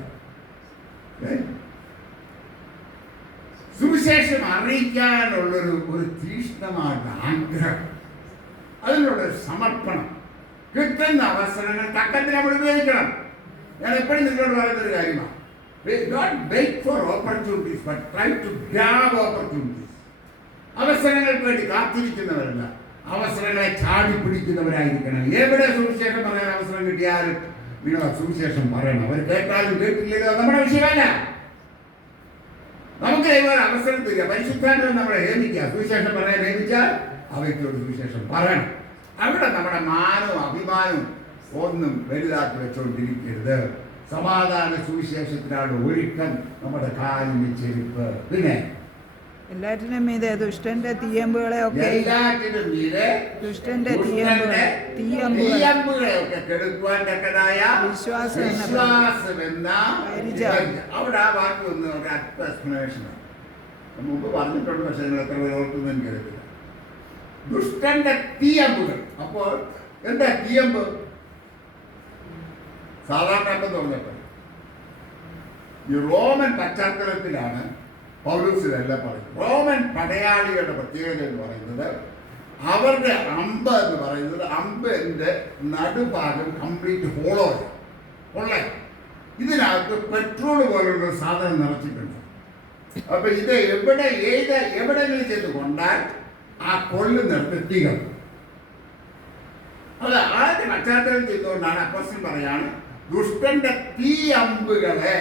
സുവിശേഷം അറിയിക്കാനുള്ളൊരു തീഷ്ണമായിട്ട് ആഗ്രഹം, അതിനുള്ളൊരു സമർപ്പണം. കിട്ടുന്ന അവസരങ്ങൾ തക്കത്തിൽ നമ്മൾ ഉപയോഗിക്കണം. ഞാൻ എപ്പോഴും നിങ്ങളോട് പറയുന്നൊരു കാര്യമാണ്, don't wait for opportunities but try to grab opportunities. അവസരങ്ങൾക്ക് വേണ്ടി കാത്തിരിക്കുന്നവരല്ല, അവസരങ്ങളെ ചാടി പിടിക്കുന്നവരായിരിക്കണം. എവിടെ സുവിശേഷം പറയാൻ അവസരം കിട്ടിയാലും നിങ്ങൾ സുവിശേഷം പറയണം. അവർ കേട്ടാലും കേട്ടില്ലല്ലോ നമ്മുടെ വിഷയമല്ല. നമുക്ക് ഇതുപോലെ അവസരം തരിക, പരിശുദ്ധാത്മാവ് നമ്മളെ ഹേമിക്കുക. സുവിശേഷം പറയാൻ ഹേമിച്ചാൽ ആ വ്യക്തിയോട് സുവിശേഷം പറയണം. അവിടെ നമ്മുടെ മാനവും അഭിമാനവും ഒന്നും വലുതാക്കി വെച്ചുകൊണ്ടിരിക്കരുത്. സമാധാന സുവിശേഷത്തിനാണ് ഒരുക്കം നമ്മുടെ കാലിന് ചെരുപ്പ്. പിന്നെ എല്ലാറ്റിനും മീതെ ദുഷ്ടന്റെ തീയമ്പുകളെ ഒക്കെ കെടുക്കുവാൻ തക്കതായ വിശ്വാസം എന്ന അവിടെ ആ വാക്ക് ഒന്ന് ഒരു എക്സ്പ്ലനേഷൻ മുമ്പ് പറഞ്ഞിട്ടുണ്ട്. പക്ഷെ നിങ്ങൾ എത്ര പേര് ഓർക്കുന്നു എനിക്കറിയത്തില്ല. ദുഷ്ടന്റെ തീയമ്പുകൾ. അപ്പോൾ എന്താ തീയമ്പ്? സാധാരണ അമ്പെന്ന് പറഞ്ഞപ്പോൾ ഈ റോമൻ പശ്ചാത്തലത്തിലാണ് പൗലോസിലെല്ലാം പറയുന്നത്. റോമൻ പടയാളികളുടെ പ്രത്യേകത എന്ന് പറയുന്നത് അവരുടെ അമ്പ് എന്ന് പറയുന്നത് അമ്പിന്റെ നടുഭാഗം കംപ്ലീറ്റ് ഹോളോ. ഇതിനകത്ത് പെട്രോൾ പോലുള്ള സാധനം നിറച്ചിട്ടുണ്ട്. അപ്പൊ ഇത് എവിടെയെങ്കിലും ചെന്ന് കൊണ്ടാൽ ആ കൊള്ളുന്നിടത്ത് എത്തിക്കണം. അത് ആദ്യ പശ്ചാത്തലം ചെയ്തുകൊണ്ടാണ് അപ്പോസ്തലൻ പറയാണ് ദുഷ്ടന്റെ തീ അമ്പുകളെ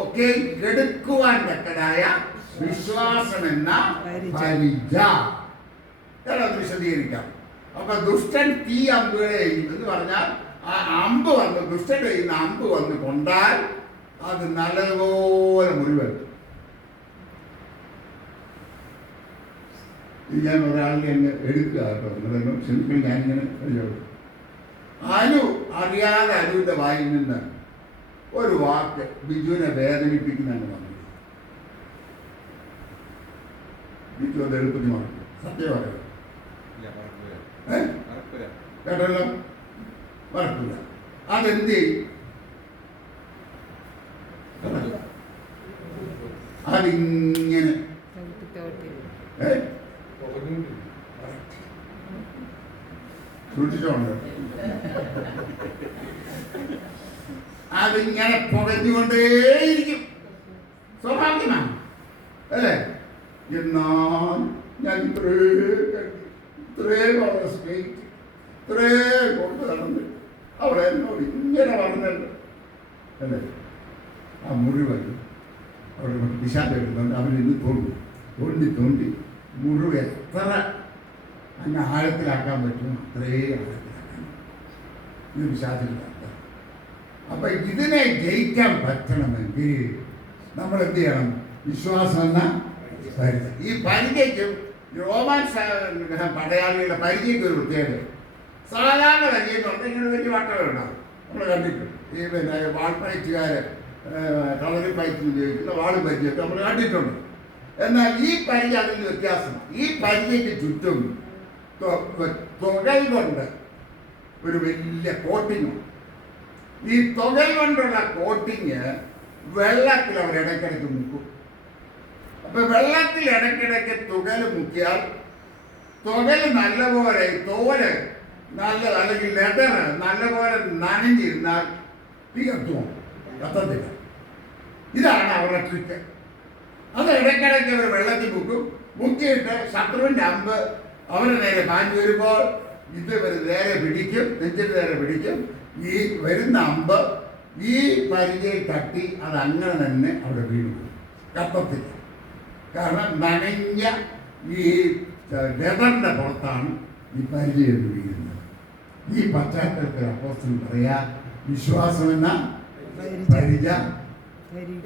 ഒക്കെ കെടുക്കുവാൻ തക്കതായ വിശ്വാസം എന്ന പരിച. ഞാനത് വിശദീകരിക്കാം. അപ്പൊ ദുഷ്ടൻ തീ അമ്പുകളെ എന്ന് പറഞ്ഞാൽ ആ അമ്പ് വന്ന് ദുഷ്ടന്റെ കയ്യിൽ നിന്ന് അമ്പ് വന്ന് കൊണ്ടാൽ അത് നല്ലതുപോലെ മുറിവെത്തും. ഇത് ഞാൻ ഒരാളിനെ അങ്ങ് എടുക്കുക കേട്ടോ, നിങ്ങളെന്നോ ക്ഷമിക്കണം, ഞാനിങ്ങനെ അറിയുള്ളൂ. അറിയാതെ അനുവിൻ്റെ വായിൽ നിന്ന് ഒരു വാക്ക് ബിജുവിനെ വേദനിപ്പിക്കുന്നതാണ് വന്നത്. ബിജു അത് എളുപ്പത്തിൽ മറക്കും. സത്യം പറയാം, കേട്ടല്ലോ, മറക്കില്ല. അതെന്ത് ചെയ്യും? അതിങ്ങനെ സൂക്ഷിച്ചോണ്ട് അതിങ്ങനെ പുകഞ്ഞുകൊണ്ടേയിരിക്കും. സ്വാഭാവികമാണ് അല്ലേ? എന്നാൽ ഞാൻ ഇത്രേ കൊണ്ട് നടന്ന് അവിടെ എന്നോട് ഇങ്ങനെ പറഞ്ഞല്ലോ അല്ലേ? ആ മുറിവ് അവിടെ വിശാലം എടുക്കുന്നുണ്ട്. അവരിന്ന് തോണ്ടി മുറിവ് എത്ര അങ്ങ് ആഴത്തിലാക്കാൻ പറ്റും അത്രേ ആഴത്തിലാക്കാൻ ഇത് വിശാലത്തിലാക്കാം. അപ്പൊ ഇതിനെ ജയിക്കാൻ പറ്റണമെങ്കിൽ നമ്മൾ എന്ത് ചെയ്യണം? വിശ്വാസം എന്ന പരിചയം. ഈ പരിചയക്കും റോമാൻ പടയാളികളുടെ പരിചയക്ക് ഒരു പ്രത്യേകത. സാധാരണ പരിചയം ഇങ്ങനെ വലിയ വട്ടങ്ങളുണ്ടാവും, നമ്മൾ കണ്ടിട്ടുണ്ട്. ഈ പിന്നെ വാൾപ്പയറ്റുകാര് കളറിൽ പയറ്റ് ഉപയോഗിക്കുന്ന വാളും പരിചയമൊക്കെ നമ്മൾ കണ്ടിട്ടുണ്ട്. എന്നാൽ ഈ പരിചയം അതിൽ വ്യത്യാസമാണ്. ഈ പരിചയക്ക് ചുറ്റും തുകൽ കൊണ്ട് ഒരു വലിയ കോട്ടിങ്ങും. ഈ തുകൽ കൊണ്ടുള്ള കോട്ടിങ് വെള്ളത്തിൽ അവർ ഇടയ്ക്കിടയ്ക്ക് മുക്കും. അപ്പൊ വെള്ളത്തിൽ ഇടയ്ക്കിടയ്ക്ക് തുകൽ മുക്കിയാൽ തുകൽ നല്ലപോലെ തോല് അല്ലെങ്കിൽ ലെതർ നല്ലപോലെ നനഞ്ഞിരുന്നാൽ തീ കത്തത്തില്ല. ഇതാണ് അവരുടെ ട്രിക്ക്. അത് ഇടയ്ക്കിടയ്ക്ക് അവർ വെള്ളത്തിൽ മുക്കിയിട്ട് ശത്രുവിൻ്റെ അമ്പ് അവരുടെ നേരെ പാഞ്ഞു വരുമ്പോൾ ഇത് ഇവർ നേരെ പിടിക്കും, നെഞ്ചിന് നേരെ പിടിക്കും. ഈ വരുന്ന അമ്പ് ഈ പരിചയം തട്ടി അത് അങ്ങനെ തന്നെ അവിടെ വീണു, കത്തത്തില്ല. കാരണം നനഞ്ഞ ഈ ലെതറിൻ്റെ പുറത്താണ് ഈ പരിചയം വീഴുന്നത്. ഈ പശ്ചാത്തലത്തിൽ അപ്പോസ്തലൻ പറയാ വിശ്വാസം എന്ന പരിച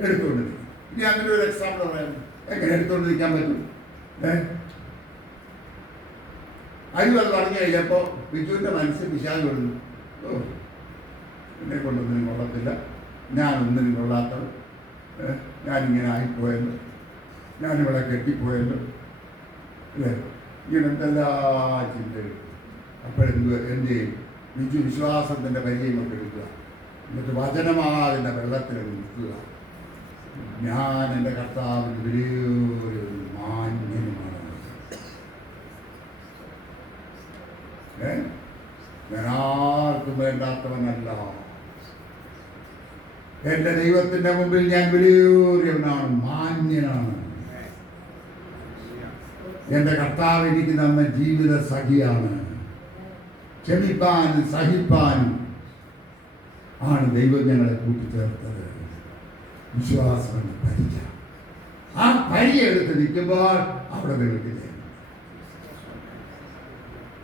എടുത്തുകൊണ്ടിരിക്കും. ഇനി അങ്ങനെ ഒരു എക്സാമ്പിൾ പറയാം. എങ്ങനെ എടുത്തുകൊണ്ടിരിക്കാൻ പറ്റും? അരിവ് അത് പറഞ്ഞു കഴിഞ്ഞപ്പോൾ ബിജുവിൻ്റെ മനസ്സിൽ വിശാലം കൊടുന്നു. ഓ, എന്നെ കൊണ്ടൊന്നിനും കൊള്ളത്തില്ല, ഞാനൊന്നിനും കൊള്ളാത്തത്, ഞാനിങ്ങനെ ആയിപ്പോയല്ലോ, ഞാനിവിടെ കെട്ടിപ്പോയല്ലോ അല്ലേ? ഇങ്ങനെ എന്തെല്ലാം ചിന്തകൾ. അപ്പോഴെന്ത് ചെയ്യും? ബിജു വിശ്വാസത്തിൻ്റെ പരിചയം കൊണ്ട് എടുക്കുക, എന്നിട്ട് വചനമാകുന്ന വെള്ളത്തിൽ നിൽക്കുക. ഞാൻ എൻ്റെ കർത്താവിന് വലിയൊരു മാന്യനുമാണ്. ഞാൻ ആർക്കും വേണ്ടാത്തവനല്ല. എൻ്റെ ദൈവത്തിൻ്റെ മുമ്പിൽ ഞാൻ വലിയൊരുവനാണ്, മാന്യനാണ്. എൻ്റെ കർത്താവ് എനിക്ക് തന്ന ജീവിത സഖിയാണ്. ക്ഷമിപ്പാനും സഹിപ്പാനും ആണ് ദൈവം ഞങ്ങളെ കൂട്ടിച്ചേർത്തത്. വിശ്വാസം പരിചയ. ആ പരിചയം എടുത്ത് നിൽക്കുമ്പോൾ അവിടെ നിൽക്കില്ല.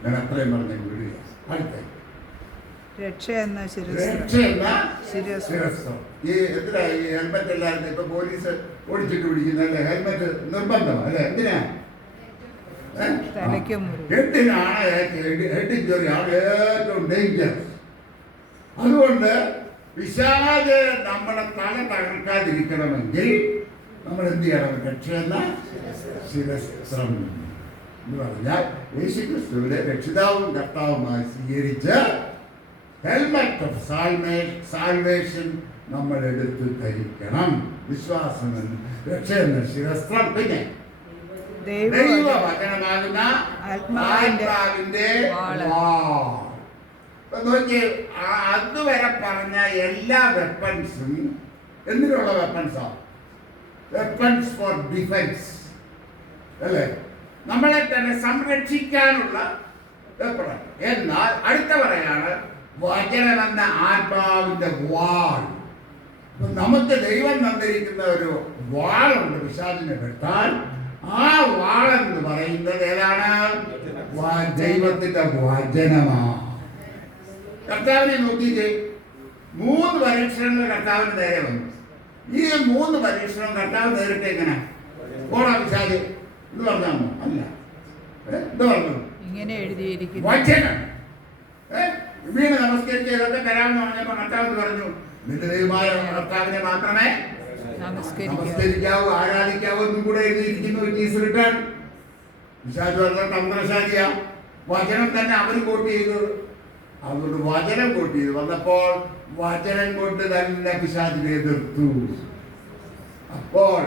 ഞാൻ അത്രയും പറഞ്ഞ വിടുക. അടുത്ത രക്ഷ എന്ന ശിരസ്ത്രം. ഈ എന്തിനാ ഈ ഹെൽമെറ്റ് എല്ലാവരും ഇപ്പൊ പോലീസ് ഓടിച്ചിട്ട് പിടിക്കുന്നല്ലേ? ഹെൽമെറ്റ് നിർബന്ധമാണ് അല്ലേ? എന്തിനാ? എന്തിനാണ് ഹെഡ് ഇഞ്ചുറിയാണ് ഏറ്റവും ഡേഞ്ചറസ്. അതുകൊണ്ട് പിശാച് നമ്മുടെ തല തകർക്കാതിരിക്കണമെങ്കിൽ നമ്മൾ എന്ത് ചെയ്യണം? രക്ഷ എന്ന ശിരസ്ത്രം എന്ന് പറഞ്ഞാൽ യേശുക്രിസ്തുവിനെ രക്ഷിതാവും കർത്താവുമായി സ്വീകരിച്ച് ഹെൽമെറ്റ് ഓഫ് സാൽവേഷൻ നമ്മൾ എടുത്ത് ധരിക്കണം. വിശ്വാസം എന്ന രക്ഷ എന്ന ശിരസ്ത്രം. പിന്നെ ദൈവവചനമാകുന്ന ആത്മാവിന്റെ നോക്കിയേ, അതുവരെ പറഞ്ഞ എല്ലാ വെപ്പൺസും എന്തിനുള്ള വെപ്പൺസാണ്? വെപ്പൺസ് ഫോർ ഡിഫൻസ് അല്ലേ? നമ്മളെ തന്നെ സംരക്ഷിക്കാനുള്ള വെപ്പണാണ്. എന്നാൽ അടുത്ത പറയാണ് വചനമെന്ന ആത്മാവിന്റെ വാൾ. നമുക്ക് ദൈവം തന്നിരിക്കുന്ന ഒരു വാളുണ്ട് പിശാചിനെ വെട്ടാൻ. ആ വാളെന്ന് പറയുന്നത് ഏതാണ്? ദൈവത്തിന്റെ വചനമാണ്. കർത്താവിനെ നോക്കിയിട്ട് 3 പരീക്ഷണങ്ങൾ കർത്താവിന് നേരെ വന്നു. ഈ 3 പരീക്ഷണം കർത്താവ് നേരിട്ട് എങ്ങനെ പോടാ പിശാച് എന്ന് പറഞ്ഞാൽ അല്ല. എന്താ പറഞ്ഞു? ഇങ്ങനെ എഴുതിയിരിക്കുന്നു. വചനം. വീണ് നമസ്കരിക്കുക ഇതൊക്കെ തരാമെന്ന് പറഞ്ഞപ്പോൾ കർത്താവ് പറഞ്ഞു, നിന്റെ ദൈവമായ കർത്താവിനെ മാത്രമേ നമസ്കരിക്കാവൂ, ആരാധിക്കാവൂ എന്നും കൂടെ എഴുതിയിരിക്കുന്നു. പിശാച് പറഞ്ഞ തന്ത്രശാലിയ വചനം തന്നെ അവർ കോട്ട് ചെയ്തത്. അതുകൊണ്ട് വചനം കോട്ട് ചെയ്ത് വന്നപ്പോൾ വചനം കൊണ്ട് തന്നെ പിശാചിനെ എതിർത്തു. അപ്പോൾ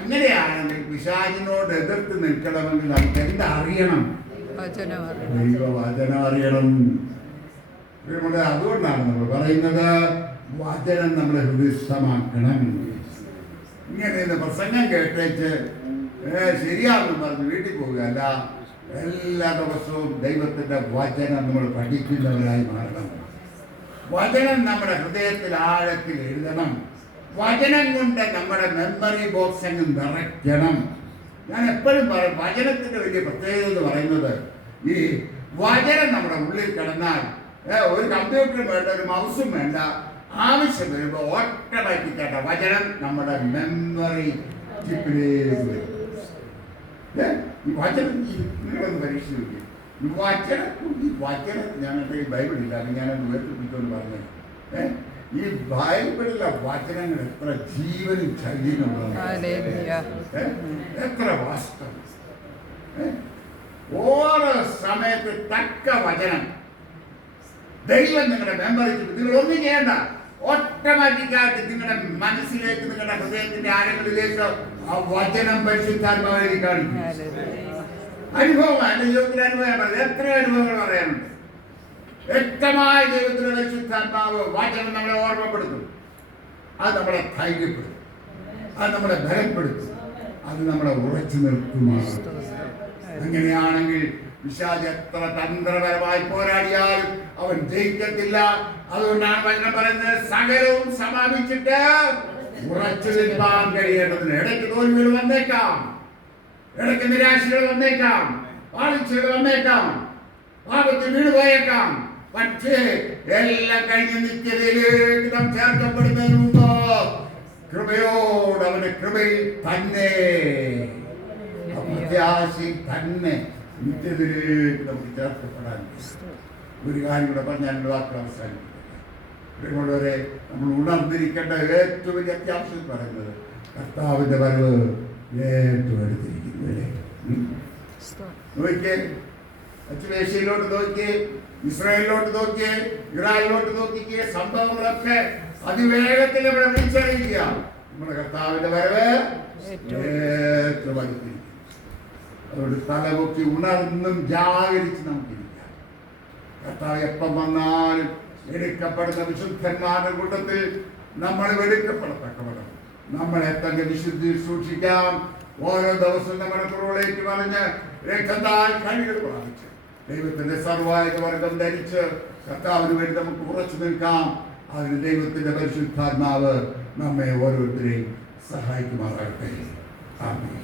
അങ്ങനെയാണെങ്കിൽ പിശാചിനോട് എതിർത്ത് നിൽക്കണമെങ്കിൽ നമുക്ക് എന്താ അറിയണം? ദൈവവചനം അറിയണം. അതുകൊണ്ടാണ് നമ്മൾ പറയുന്നത് വചനം നമ്മളെ ഹൃദയസ്ഥമാക്കണം. ഇങ്ങനെ പ്രസംഗം കേട്ടേച്ച് ശരിയാണെന്ന് പറഞ്ഞ് വീട്ടിൽ പോവുക അല്ല, എല്ലാ ദിവസവും ദൈവത്തിന്റെ വചനം നമ്മൾ പഠിക്കുന്നവരായി മാറണം. വചനം നമ്മുടെ ഹൃദയത്തിൽ ആഴത്തിൽ എഴുതണം. വചനം കൊണ്ട് നമ്മുടെ മെമ്മറി ബോക്സ് അങ്ങ് നിറയ്ക്കണം. ഞാൻ എപ്പോഴും പറയും, വചനത്തിന്റെ വലിയ പ്രത്യേകത എന്ന് പറയുന്നത് ഈ വചനം നമ്മുടെ ഉള്ളിൽ കിടന്നാൽ ഒരു കമ്പ്യൂട്ടറും വേണ്ട, ഒരു മൗസും വേണ്ട, ആവശ്യം വരുമ്പോൾ ഓട്ടോമാറ്റിക്കായിട്ട് വചനം നമ്മുടെ മെമ്മറി ചിപ്പിലേക്ക് വരും. ഈ വചനം നിങ്ങളൊന്ന് പരീക്ഷിച്ച് നോക്കി. ഈ വചനം ഞങ്ങളുടെ ഈ ബൈബിളില്ല, അത് ഞാനത് ഉയർത്തിപ്പിടിക്കുമെന്ന് പറഞ്ഞത്. ഈ ബൈബിളിലെ വചനങ്ങൾ എത്ര ജീവനും ചൈതന്യമുള്ളതാണ്, എത്ര വാസ്തവം. ഓരോ സമയത്ത് തക്ക വചനം ദൈവം നിങ്ങളുടെ മെമ്മറിക്ക്, നിങ്ങൾ ഒന്നും ചെയ്യണ്ട, ഓട്ടോമാറ്റിക്കായിട്ട് നിങ്ങളുടെ മനസ്സിലേക്ക്, നിങ്ങളുടെ ഹൃദയത്തിന്റെ ആഴങ്ങളിലേക്ക് ആ വചനം പരിശുദ്ധാത്മാവിനെ കാണിക്കും. അനുഭവം എന്റെ ജീവിതത്തിലെ അനുഭവം എത്ര അനുഭവങ്ങൾ പറയാനുണ്ട്. വ്യക്തമായ ദൈവത്തിന്റെ പരിശുദ്ധാത്മാവ് വചനം നമ്മളെ ഓർമ്മപ്പെടുത്തും. അത് നമ്മളെ ധൈര്യപ്പെടുത്തും, അത് നമ്മളെ ബലപ്പെടുത്തും, അത് നമ്മളെ ഉറച്ചു നിർത്തുമാണ്. അങ്ങനെയാണെങ്കിൽ പിശാച് എത്ര തന്ത്രപരമായി പോരാടിയാലും അവൻ ജയിക്കത്തില്ല. അതുകൊണ്ടാണ് വചനം പറയുന്നത്, സകലവും സമാപിച്ചിട്ട് ഉറച്ചു നിൽക്കാൻ കഴിയേണ്ടതിന്. ഇടയ്ക്ക് തോൽവികൾ വന്നേക്കാം, ഇടയ്ക്ക് നിരാശകൾ വന്നേക്കാം, പാളിച്ചകൾ വന്നേക്കാം, പാപത്തിൽ വീണുപോയേക്കാം. പക്ഷേ എല്ലാം കഴിഞ്ഞ് നിത്യതയിലേക്ക് നാം ചേർക്കപ്പെടുന്നതിന് മുമ്പ് കൃപയോട് അവന്റെ കൃപയിൽ തന്നെ, പ്രത്യാശയിൽ തന്നെ നിത്യതയിലേക്ക് നമുക്ക് ചേർക്കപ്പെടാൻ ഒരു കാര്യം കൂടെ പറഞ്ഞാൽ വാക്കുകൾ അവസാനിപ്പിക്കുന്നത്. നമ്മൾ ഉണർന്നിരിക്കേണ്ട ഏറ്റവും വലിയ അത്യാവശ്യം പറയുന്നത് കർത്താവിന്റെ വരവ് ഏറ്റവും എടുത്തിരിക്കുന്നു അല്ലേ? നോക്കിയേ, ഏഷ്യയിലോട്ട് നോക്കിയേ, ഇസ്രായേലിലോട്ട് നോക്കിയേ, ഇറാനിലോട്ട് നോക്കിക്കേ, സംഭവങ്ങളൊക്കെ അതിവേഗത്തിൽ നമ്മളെ വിളിച്ചറിയിക്കുക. നമ്മുടെ കർത്താവിന്റെ വരവ് ഏറ്റവും അടുത്തിരിക്കുന്നു. അതുകൊണ്ട് തലപൊക്കി ഉണർന്നും ജാഗരിച്ച് നമുക്കിരിക്കാം. കർത്താവ് എപ്പം വന്നാലും എടുക്കപ്പെടുന്ന വിശുദ്ധന്മാരുടെ കൂട്ടത്തിൽ നമ്മൾ എടുക്കപ്പെടത്തക്കപ്പെടണം. നമ്മളെ തന്നെ വിശുദ്ധി സൂക്ഷിക്കാം. ഓരോ ദിവസവും നമ്മുടെ കുറവുകളേക്ക് പറഞ്ഞ് രക്തത്താൽ കഴികൾ പ്രാപിച്ച് ദൈവത്തിന്റെ സർവായുധ വർഗം ധരിച്ച് കർത്താവിന് വേണ്ടി നമുക്ക് ഉറച്ചു നിൽക്കാം. അതിന് ദൈവത്തിന്റെ പരിശുദ്ധാത്മാവ് നമ്മെ ഓരോരുത്തരെയും സഹായിക്കുമാറാകട്ടെ. ആമേൻ.